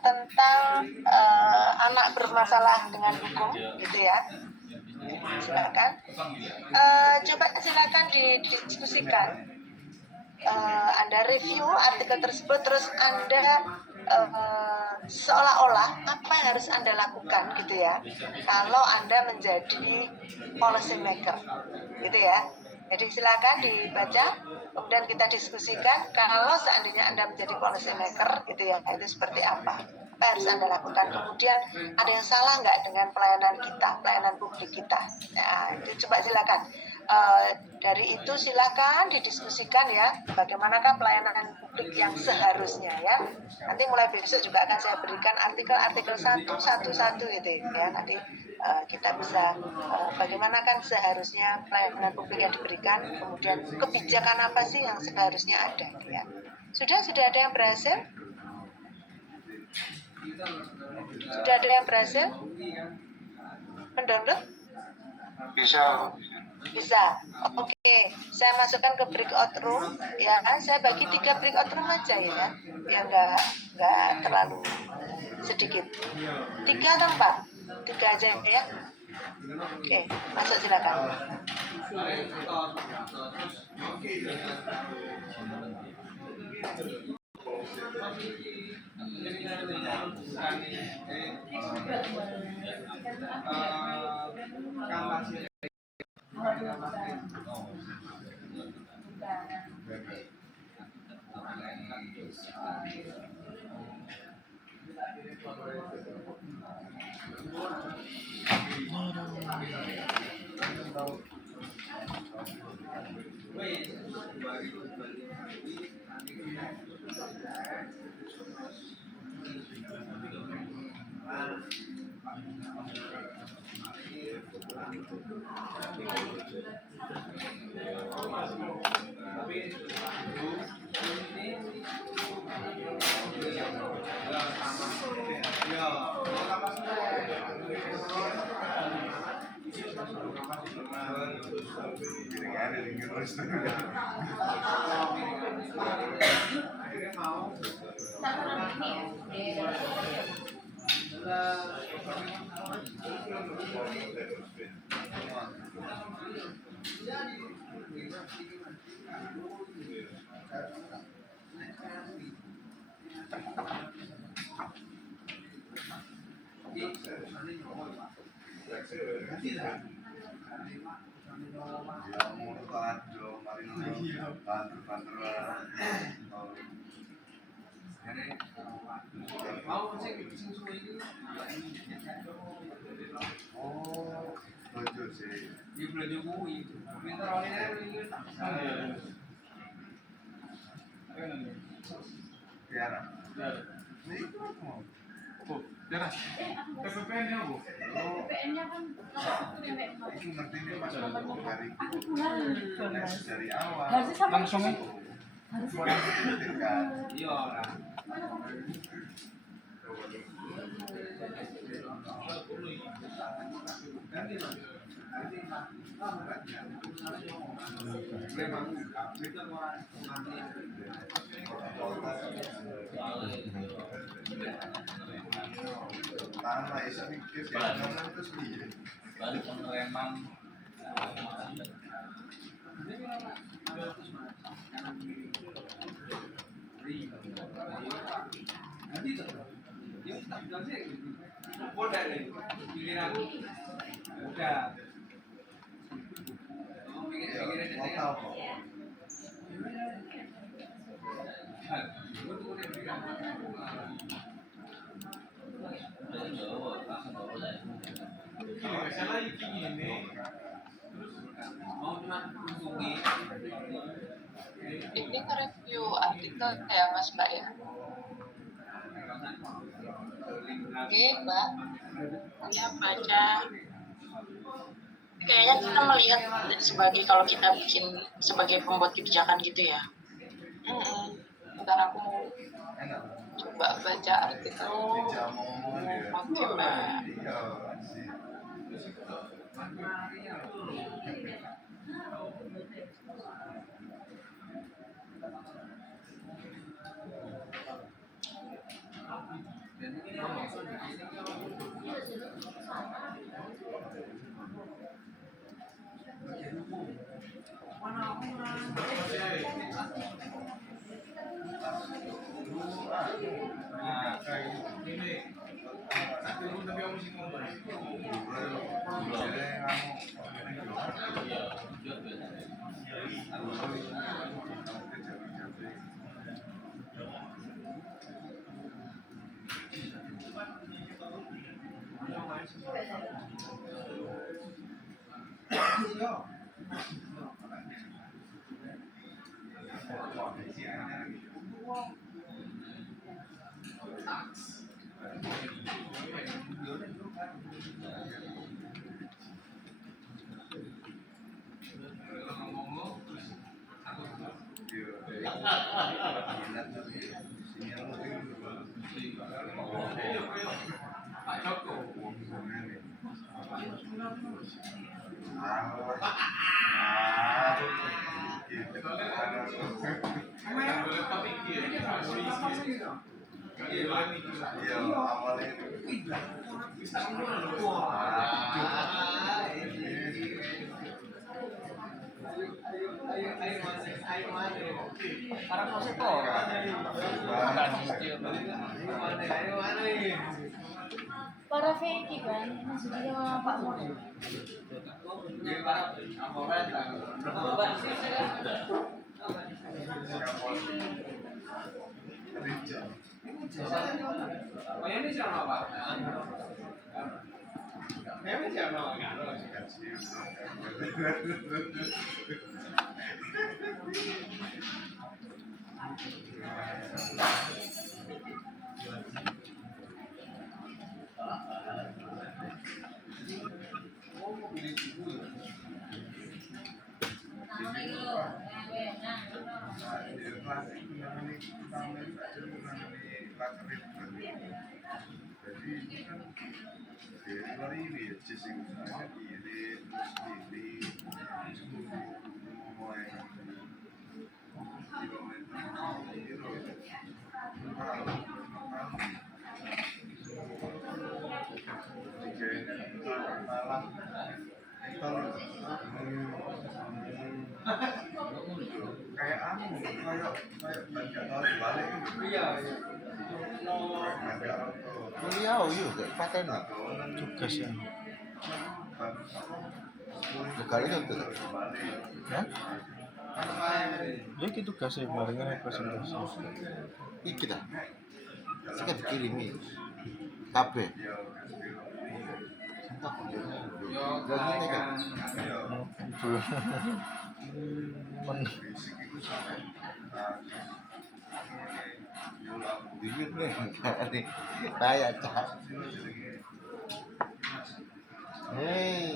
tentang anak bermasalah dengan hukum, gitu ya. Silakan, coba silakan didiskusikan. Anda review artikel tersebut, terus Anda seolah-olah apa yang harus Anda lakukan, gitu ya, kalau Anda menjadi policy maker, gitu ya. Jadi silakan dibaca, kemudian kita diskusikan. Kalau seandainya Anda menjadi policy maker, gitu ya, itu seperti apa yang harus Anda lakukan. Kemudian ada yang salah nggak dengan pelayanan kita, pelayanan publik kita. Nah, itu coba silakan. Dari itu silakan didiskusikan ya, bagaimanakah pelayanan publik yang seharusnya ya. Nanti mulai besok juga akan saya berikan artikel-artikel satu gitu ya. Nanti kita bisa bagaimana kan seharusnya pelayanan publik yang diberikan, kemudian kebijakan apa sih yang seharusnya ada ya. Sudah ada yang berhasil? Sudah ada yang berhasil mendownload? Bisa. Oke, saya masukkan ke breakout room ya. Saya bagi 3 breakout room aja ya, yang nggak terlalu sedikit. 3 atau 4? 3 aja ya. Oke, masuk silakan. PPN-nya kan harusnya sama langsung Ini nge-review artikel ya Mas Mbak ya? Oke Mbak. Ya baca. Kayaknya kita melihat sebagai kalau kita bikin sebagai pembuat kebijakan gitu ya. Ntar aku mau coba baca artikel. Oke Mbak. para fake kan maksudnya Pak Mo. Kuliah juga paten tugas yang kali itu ya ya gitu kasih barengan presentasi iki dah sing dikirimi kabeh lagi nih kan bibir nih kayak cak hei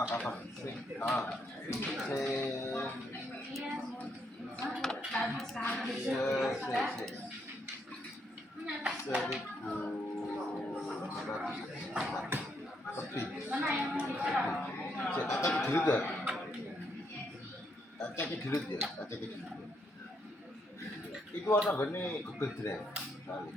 Kakak. Seribu Tak cek dulu ya. Tak cek dulu ya. Tak cek dulu. Iku ana gene Google Drive. Kali.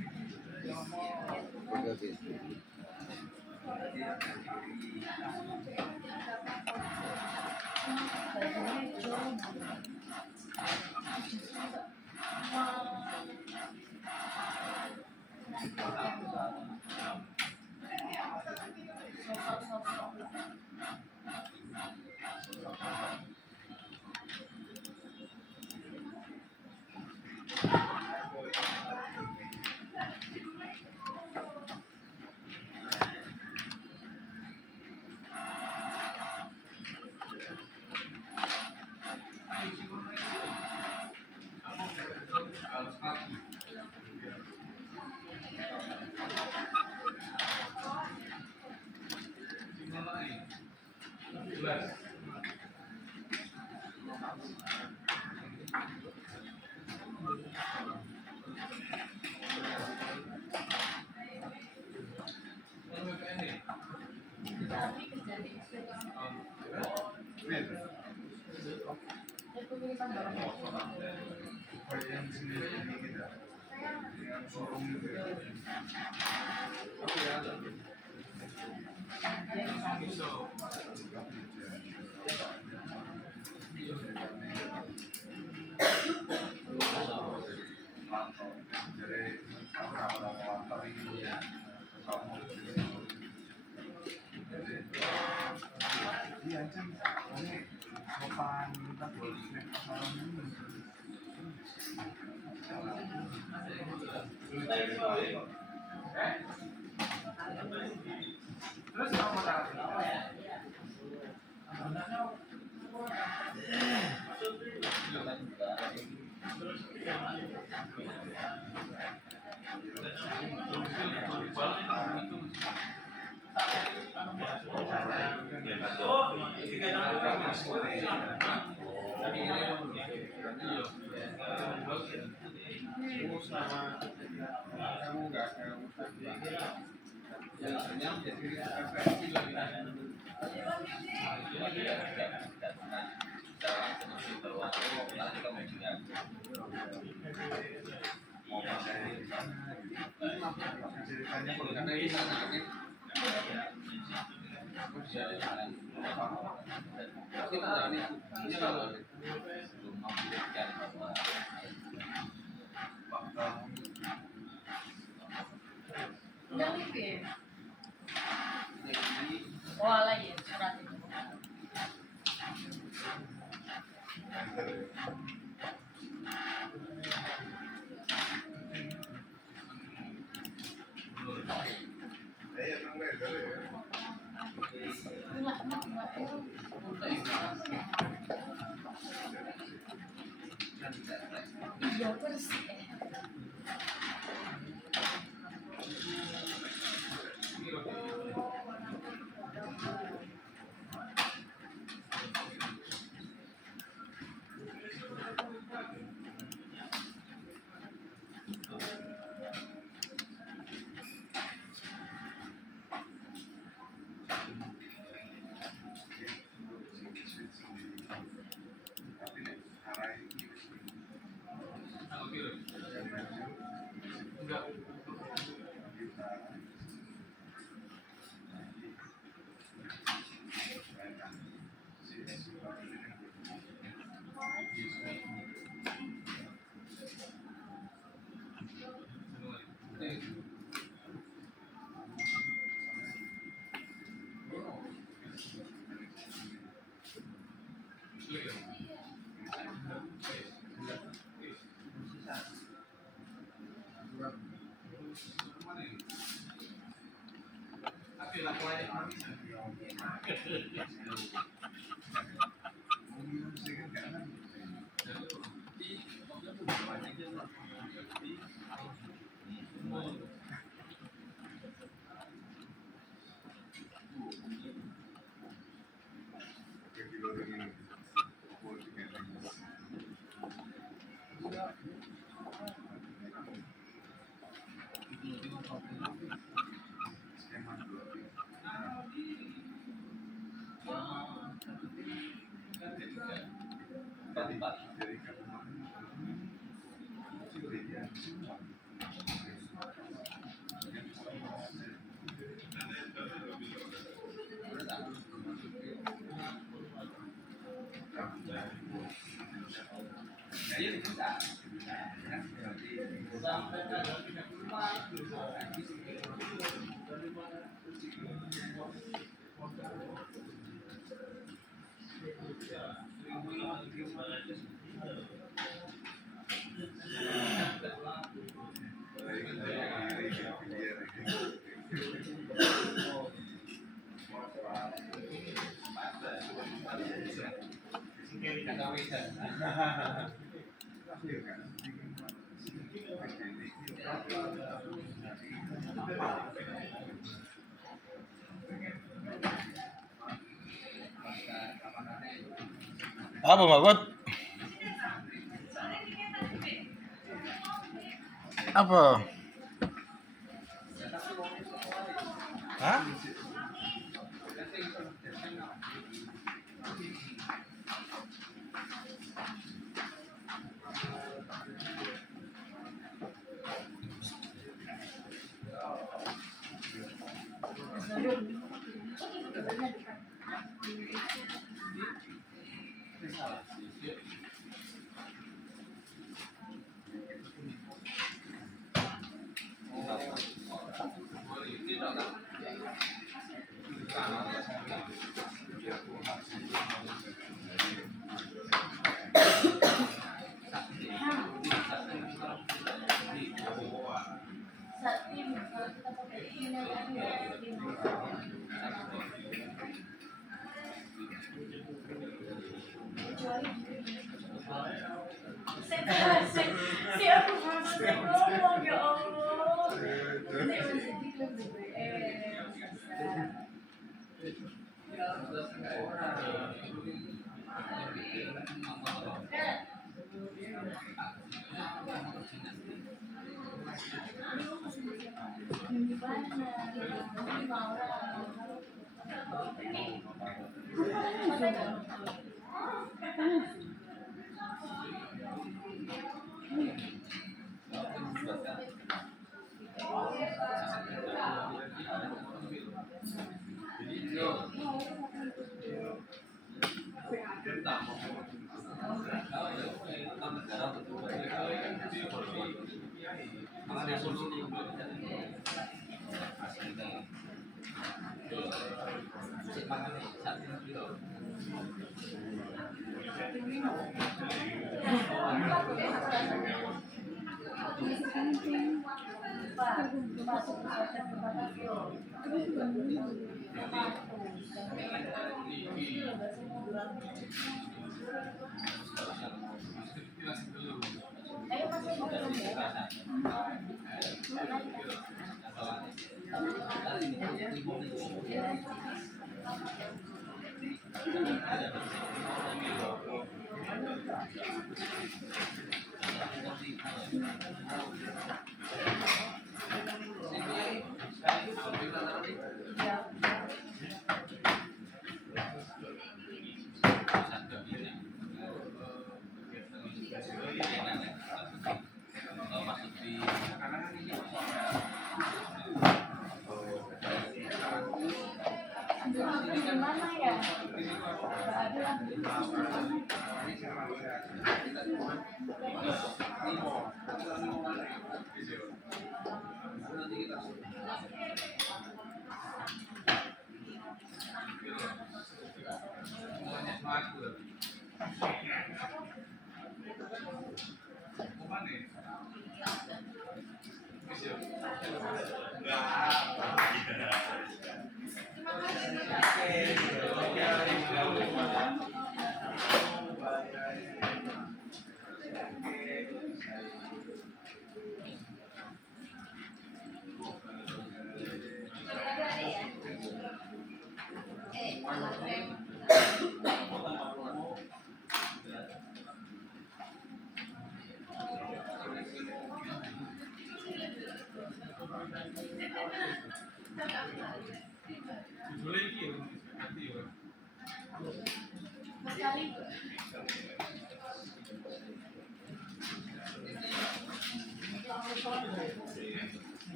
Oke. Oh, lagi surat itu. Iya terus. Apa Mbak? Apa? Hah? Si aku belum selesai ngomong, ya Allah. Gimana ya? Nggak ada lah.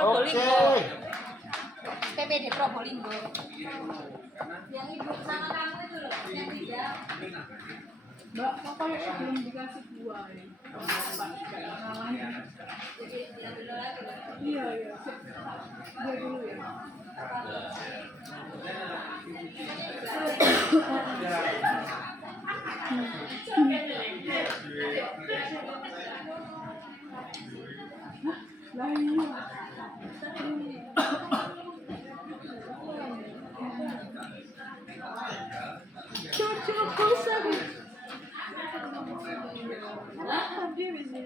Probolinggo. Oke. PPD Probolinggo. Yang ibu sama kamu itu loh, yang tidak. Mbak, kok kayaknya belum dikasih buah ya? Jadi diambil lagi. Iya, iya. Dia dulu ya. Lah iya. Cocok kosan. Dia bisa.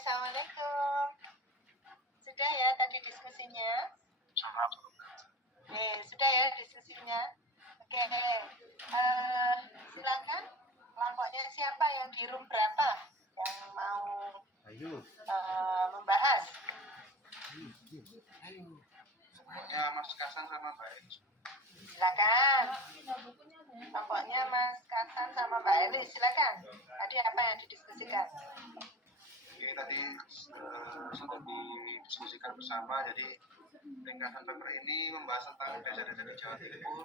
Assalamualaikum. Sudah ya tadi diskusinya? Sudah ya diskusinya? Oke. Silakan. Kelompoknya siapa yang di room berapa yang mau Ayo. membahas? Pokoknya Mas Kasan sama Mbak Elis. Silakan. Kelompoknya Mas Kasan sama Mbak Elis, silakan. Tadi apa yang didiskusikan? Oke, tadi sudah didiskusikan bersama. Jadi ringkasan paper ini membahas tentang desa-desa di Jawa Timur,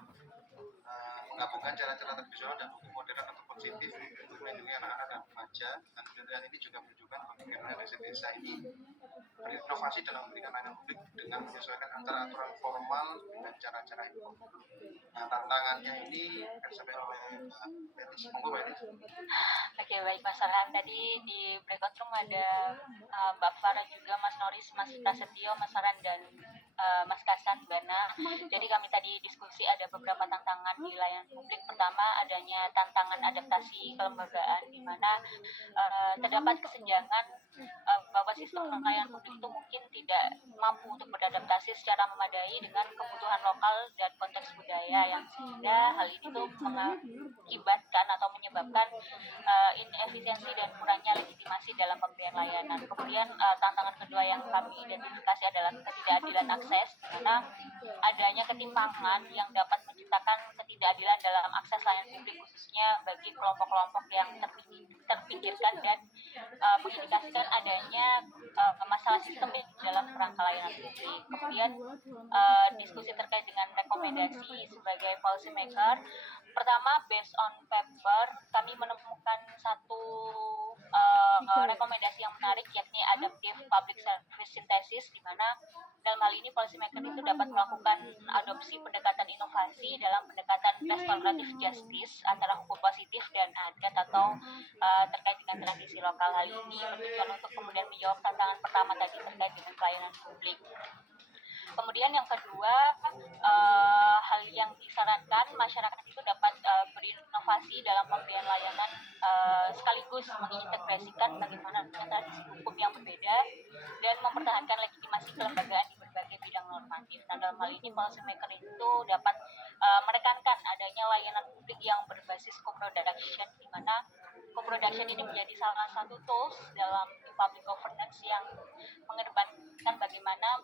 menggabungkan cara-cara tradisional dan buku modern atau positif untuk melindungi anak-anak dan remaja. Dan penelitian ini juga menunjukkan bagaimana desa-desa ini berinovasi dalam memberikan layanan publik dengan menyesuaikan antara aturan formal dan cara-cara informal. Nah, tantangannya ini akan disampaikan oleh Mbak Elis. Monggo Mbak Elis. Oke, baik Mas Farhan. Tadi di breakout room ada Mbak Farah juga, Mas Noris, Mas Prasetyo, Mas Farhan, dan Mas Kasan, Bana. Jadi kami tadi diskusi ada beberapa tantangan di layanan publik. Pertama, adanya tantangan adaptasi kelembagaan, di mana terdapat kesenjangan bahwa sistem layanan publik itu mungkin tidak mampu untuk beradaptasi secara memadai dengan kebutuhan lokal dan konteks budaya, yang sehingga hal ini tuh mengakibatkan atau menyebabkan inefisiensi dan kurangnya legitimasi dalam pemberian layanan. Kemudian tantangan kedua yang kami identifikasi adalah ketidakadilan akses, di mana adanya ketimpangan yang dapat menciptakan menciptakan ketidakadilan dalam akses layanan publik khususnya bagi kelompok-kelompok yang terpinggirkan dan mengindikasikan adanya masalah sistemik dalam kerangka layanan publik. Kemudian diskusi terkait dengan rekomendasi sebagai policy maker. Pertama, based on paper, kami menemukan satu rekomendasi yang menarik, yakni adaptive public service synthesis, di mana dalam hal ini policy maker itu dapat melakukan adopsi pendekatan inovasi dalam pendekatan restoratif justice antara hukum positif dan adat atau terkait dengan tradisi lokal. Hal ini bertujuan untuk kemudian menjawab tantangan pertama tadi terkait dengan pelayanan publik. Kemudian yang kedua, hal yang disarankan masyarakat itu dapat berinovasi dalam pemberian layanan sekaligus mengintegrasikan bagaimana tradisi hukum yang berbeda dan mempertahankan legitimasi kelembagaan di berbagai bidang normatif. Nah, dalam hal ini policy maker itu dapat menekankan adanya layanan publik yang berbasis co-production, di mana co-production ini menjadi salah satu tools dalam public governance yang mengedepankan bagaimana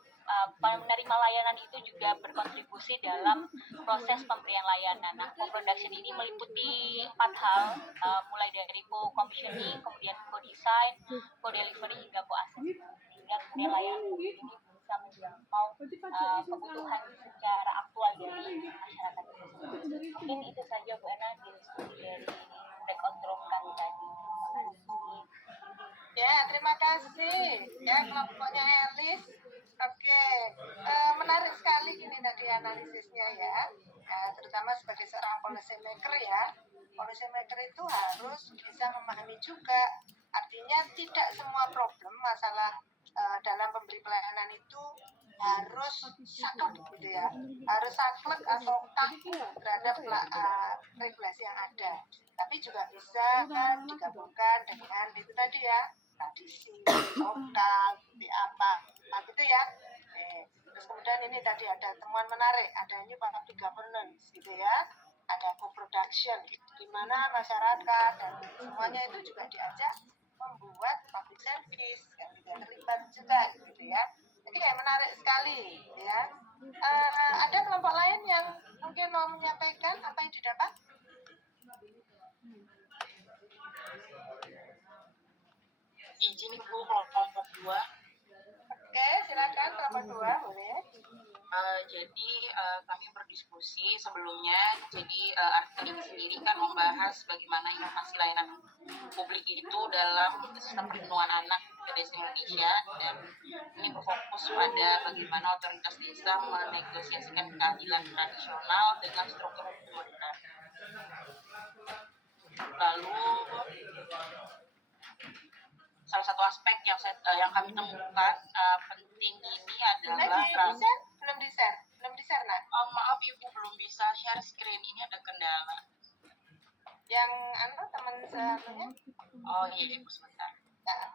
penerima layanan itu juga berkontribusi dalam proses pemberian layanan. Nah, co-production ini meliputi 4 hal, mulai dari co-commissioning, kemudian co-design, co-delivery, hingga co-assessment, sehingga kemudian layanan publik ini bisa menjangkau kebutuhan secara aktual dari masyarakat itu sendiri. Mungkin itu saja Bu Ena diskusi dari breakout room kami tadi. Terima kasih. Ya, terima kasih. Ya, kelompoknya Elis. Oke, menarik sekali ini tadi analisisnya ya. Terutama sebagai seorang policy maker ya. Policy maker itu harus bisa memahami juga. Artinya tidak semua problem masalah dalam pemberi pelayanan itu harus saklek gitu ya. Harus saklek atau kaku terhadap regulasi yang ada. Tapi juga bisa kan digabungkan dengan itu tadi ya, tradisi lokal, apa gitu ya. Terus kemudian ini tadi ada temuan menarik, ada new public governance gitu ya, ada co-production di mana masyarakat dan semuanya itu juga diajak membuat public service yang juga terlibat juga gitu ya. Jadi kayak menarik sekali ya. Ada kelompok lain yang mungkin mau menyampaikan apa yang didapat? Izin Ibu kelompok 2. Oke, silakan kelompok 2 boleh. Jadi kami berdiskusi sebelumnya. Jadi artikel ini sendiri kan membahas bagaimana inovasi layanan publik itu dalam sistem perlindungan anak di desa Indonesia, dan ini berfokus pada bagaimana otoritas desa menegosiasikan keadilan tradisional dengan struktur hukum modern. Lalu salah satu aspek yang kami temukan penting ini adalah belum di share nak. Maaf Ibu, belum bisa share screen, ini ada kendala. Yang teman sebelumnya? Oh iya Ibu, sebentar. Nah,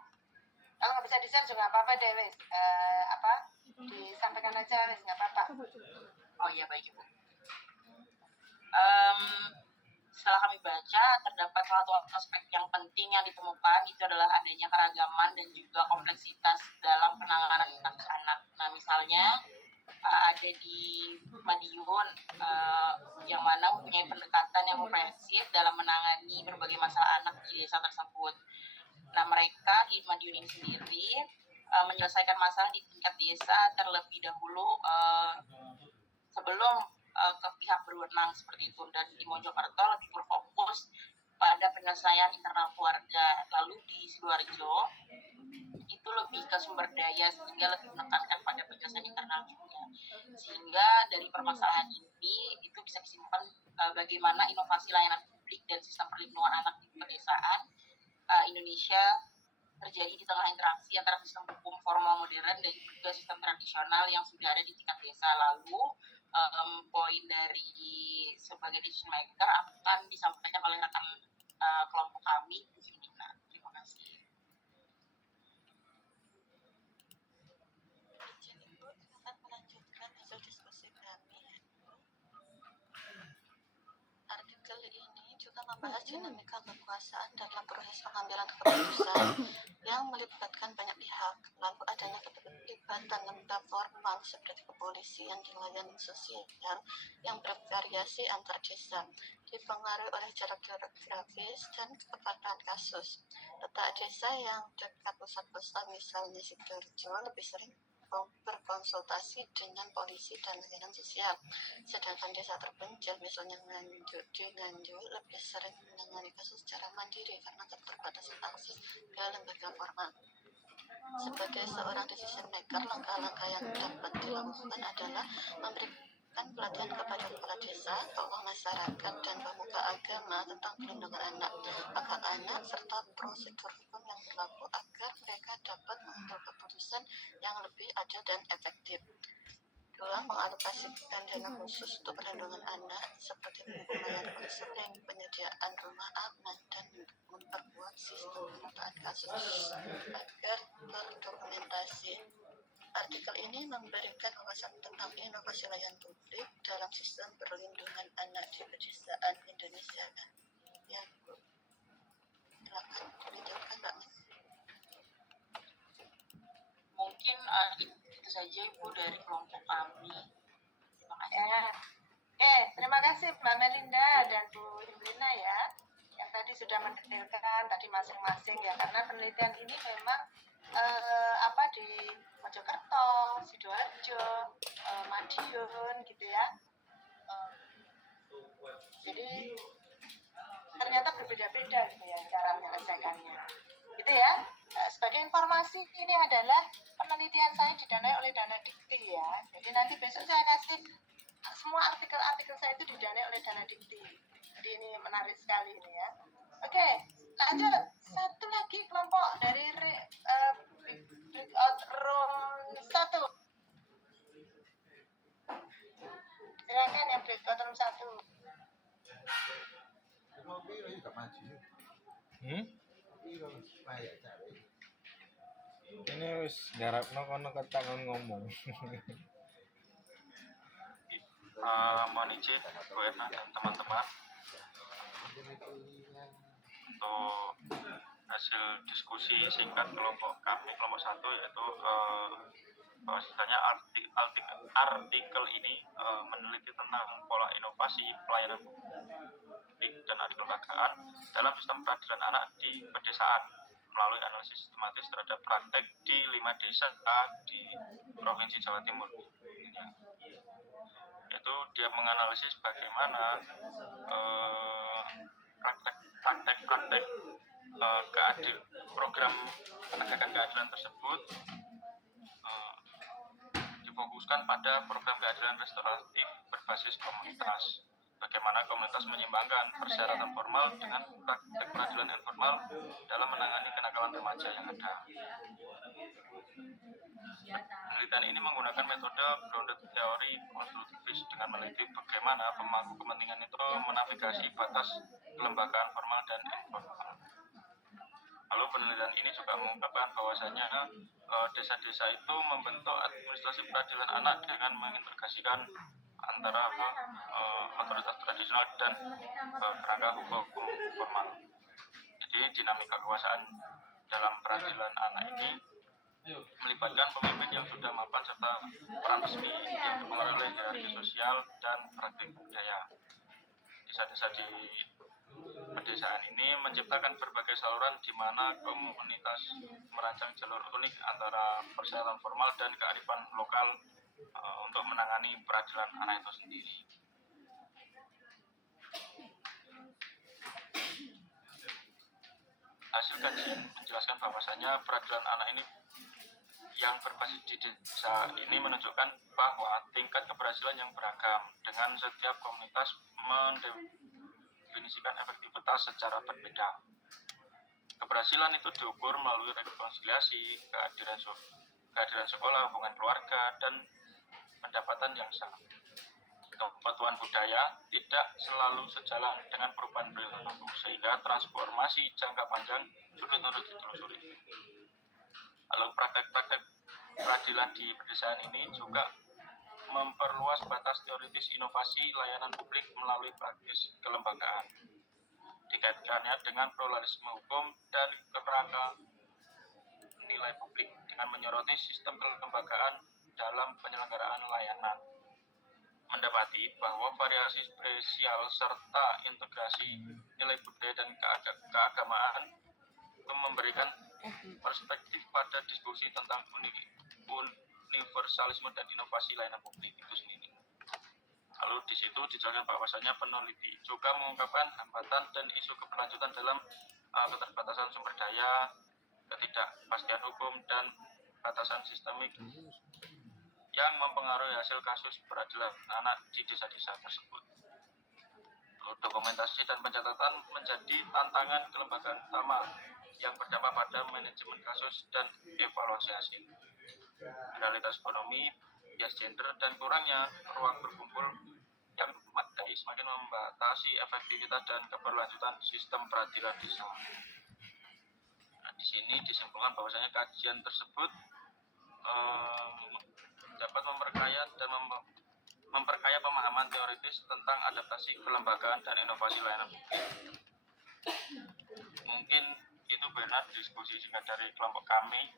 kalau nggak bisa di share juga nggak apa-apa deh wes. Disampaikan aja wes, nggak apa-apa. Oh iya, baik Ibu. Setelah kami baca, terdapat salah satu aspek yang penting yang ditemukan, itu adalah adanya keragaman dan juga kompleksitas dalam penanganan kasus anak. Nah, misalnya ada di Madiun yang mana mempunyai pendekatan yang komprehensif dalam menangani berbagai masalah anak di desa tersebut. Nah, mereka di Madiun ini sendiri menyelesaikan masalah di tingkat desa terlebih dahulu sebelum ke pihak berwenang seperti itu, dan di Mojokerto lebih berfokus pada penyelesaian internal keluarga. Lalu di Sidoarjo itu lebih ke sumber daya sehingga lebih menekankan pada penyelesaian internal juga. Sehingga dari permasalahan ini itu bisa disimpulkan bagaimana inovasi layanan publik dan sistem perlindungan anak di pedesaan Indonesia terjadi di tengah interaksi antara sistem hukum formal modern dan juga sistem tradisional yang sudah ada di tingkat desa. Lalu poin dari sebagai decision maker akan disampaikan oleh rekan kelompok kami, Bu Findina. Terima kasih. Izin Ibu akan melanjutkan hasil diskusi kami. Artikel ini juga membahas dinamika kekuasaan dalam proses pengambilan keputusan yang melibatkan banyak pihak, lalu adanya keterlibatan lembaga formal seperti kepolisian dan layanan sosial yang bervariasi antar desa, dipengaruhi oleh jarak geografis dan kepartaan kasus. Letak desa yang dekat pusat kota, misalnya Sidoarjo, lebih sering berkonsultasi dengan polisi dan layanan sosial, sedangkan desa terpencil, misalnya Nganjuk, lebih sering menangani kasus secara mandiri karena keterbatasan akses ke lembaga formal. Sebagai seorang decision maker, langkah-langkah yang dapat dilakukan adalah memberikan pelatihan kepada kepala desa, tokoh masyarakat, dan pemuka agama tentang perlindungan anak, hak anak, serta prosedur hukum yang berlaku agar mereka dapat mengambil keputusan yang lebih adil dan efektif. 2. Mengalokasikan dana khusus untuk perlindungan anak seperti pelayanan konseling, penyediaan rumah aman, dan memperkuat sistem pemetaan kasus agar terdokumentasi. Artikel ini memberikan wawasan tentang inovasi layanan publik dalam sistem perlindungan anak di pedesaan Indonesia. Ya, Bu. Silakan dilanjutkan, Mbak. Mungkin itu saja Ibu dari kelompok kami. Terima kasih. Ya. Oke, terima kasih Mbak Melinda dan Bu Imrina ya, yang tadi sudah mendetailkan tadi masing-masing ya, karena penelitian ini memang di Mojokerto, Sidoarjo, Madiun gitu ya. Jadi ternyata berbeda-beda gitu ya cara menyelesaikannya. Gitu ya. Sebagai informasi, ini adalah penelitian saya didanai oleh Dana Dikti ya. Jadi nanti besok saya kasih semua artikel-artikel saya itu didanai oleh Dana Dikti. Jadi ini menarik sekali ini ya. Oke, lanjut. Satu lagi kelompok dari breakout room 1. Silakan yang breakout room 1. Ini wis garapno kono ketangan ngomong. Mohon izin Bu Erna dan teman-teman untuk hasil diskusi singkat kelompok kami, kelompok 1, yaitu bahwasanya artikel ini meneliti tentang pola inovasi pelayanan publik dan kelembagaan dalam sistem peradilan anak di pedesaan melalui analisis sistematis terhadap praktek di 5 desa di Provinsi Jawa Timur. Yaitu dia menganalisis bagaimana praktek program penegakan keadilan tersebut difokuskan pada program keadilan restoratif berbasis komunitas. Bagaimana komunitas menyeimbangkan persyaratan formal dengan praktek peradilan informal dalam menangani kenakalan remaja yang ada. Penelitian ini menggunakan metode grounded theory konstruktivis dengan meneliti bagaimana pemangku kepentingan itu menavigasi batas kelembagaan formal dan informal. Lalu penelitian ini juga mengungkapkan bahwasanya desa-desa itu membentuk administrasi peradilan anak dengan mengintegrasikan antara otoritas tradisional dan kerangka hukum formal. Jadi dinamika kekuasaan dalam peradilan anak ini melibatkan pemimpin yang sudah mapan serta peran resmi yang dipengaruhi oleh hierarki sosial dan praktik budaya. Desa-desa di pedesaan ini menciptakan berbagai saluran di mana komunitas merancang jalur unik antara persyaratan formal dan kearifan lokal untuk menangani peradilan anak itu sendiri. Hasil kaji menjelaskan bahwasanya peradilan anak ini yang berbasis di desa ini menunjukkan bahwa tingkat keberhasilan yang beragam dengan setiap komunitas mendefinisikan efektivitas secara berbeda. Keberhasilan itu diukur melalui rekonsiliasi, kehadiran sekolah, hubungan keluarga, dan pendapatan yang sama. Kepatuhan budaya tidak selalu sejalan dengan perubahan perilaku, sehingga transformasi jangka panjang sulit untuk ditelusuri. Lalu praktek-praktek peradilan di pedesaan ini juga memperluas batas teoritis inovasi layanan publik melalui praktis kelembagaan. Di dikaitkannya dengan pluralisme hukum dan kerangka nilai publik dengan menyoroti sistem kelembagaan dalam penyelenggaraan layanan. Mendapati bahwa variasi spesial serta integrasi nilai budaya dan keagamaan memberikan perspektif pada diskusi tentang universalisme dan inovasi layanan publik itu sendiri. Lalu di situ dijelaskan bahwasanya peneliti juga mengungkapkan hambatan dan isu keberlanjutan dalam keterbatasan sumber daya, ketidakpastian hukum, dan batasan sistemik yang mempengaruhi hasil kasus peradilan anak di desa-desa tersebut. Lalu dokumentasi dan pencatatan menjadi tantangan kelembagaan utama yang berdampak pada manajemen kasus dan evaluasi hasil. Realitas ekonomi, bias gender, dan kurangnya ruang berkumpul yang memadai semakin membatasi efektivitas dan keberlanjutan sistem peradilan desa. Nah, di sini disimpulkan bahwasanya kajian tersebut dapat memperkaya dan memperkaya pemahaman teoritis tentang adaptasi kelembagaan dan inovasi layanan publik. Mungkin itu benar diskusi singkat dari kelompok kami.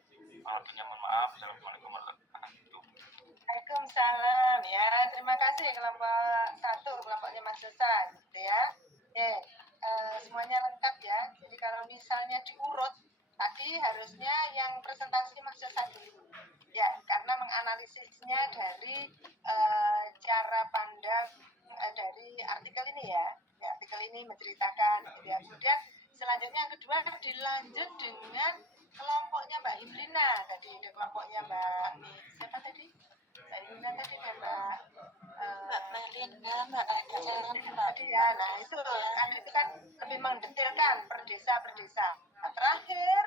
Mohon maaf. Assalamualaikum warahmatullahi wabarakatuh. Waalaikumsalam ya. Terima kasih kelompok 1, kelompoknya Mas Susan, gitu ya. Semuanya lengkap ya. Jadi kalau misalnya diurut, tadi harusnya yang presentasi Mas Susan dulu. Ya, karena menganalisisnya dari cara pandang dari artikel ini ya. Artikel ini menceritakan gitu ya. Kemudian selanjutnya yang kedua dilanjut dengan kelompoknya Mbak Himrina tadi, ada kelompoknya Mbak siapa tadi? Mbak Himrina tadi ya Mbak Melinda, Mbak Ajaran, tadi ya. Nah itu kan lebih mendetailkan per desa. Nah, terakhir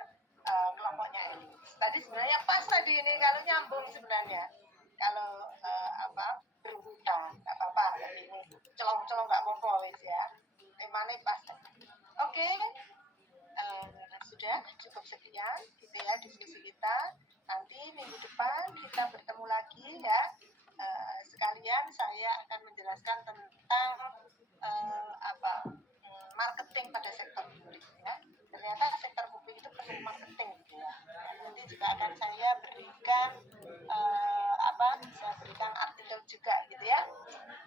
kelompoknya Elis. Tadi sebenarnya pas tadi ini kalau nyambung sebenarnya. Kalau berurutan nggak apa-apa. Tapi ini celong-celong nggak apa-apa ya. Temanya pas. Oke. Sudah cukup sekian gitu ya diskusi kita. Nanti minggu depan kita bertemu lagi ya. Sekalian saya akan menjelaskan tentang marketing pada sektor publik ya. Ternyata sektor publik itu perlu marketing gitu ya. Nanti juga akan saya berikan saya berikan artikel juga gitu ya.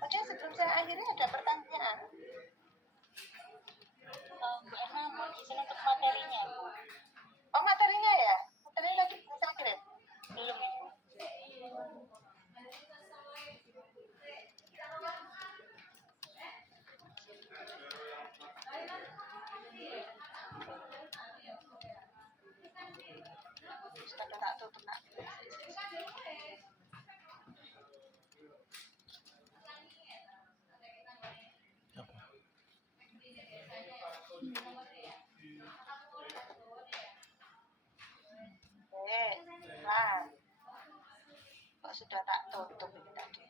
Oke, sebelum saya akhiri ada pertanyaan. Bu Erna mau izin untuk materinya, Bu. Oh, materinya ya? Materinya tadi saya kirim? Belum, Ibu. Sudah tak tutup nak. Nah, kok sudah tak tutup ini tadi?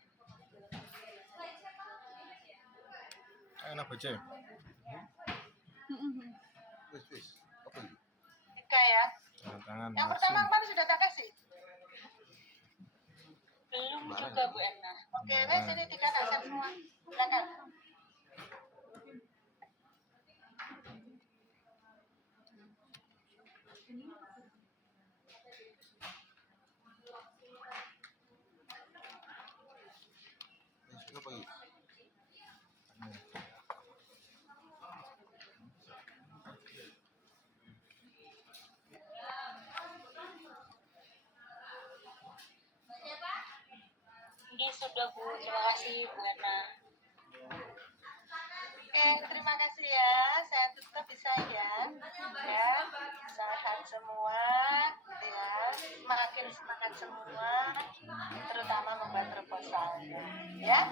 Enak baca. Wis. Apa ini? 3 ya. Tangan. Yang pertama kemarin sudah tak kasih. Belum juga, Bu Erna. Oke, wes ini 3 tak semua. Silakan. Apa ini? Ini sudah, Bu. Terima kasih, Bu Erna. Oke, terima kasih ya. Saya tutup bisa ya. Ya, sehat semua, gitu ya. Makin semangat semua, terutama membuat proposal. Ya.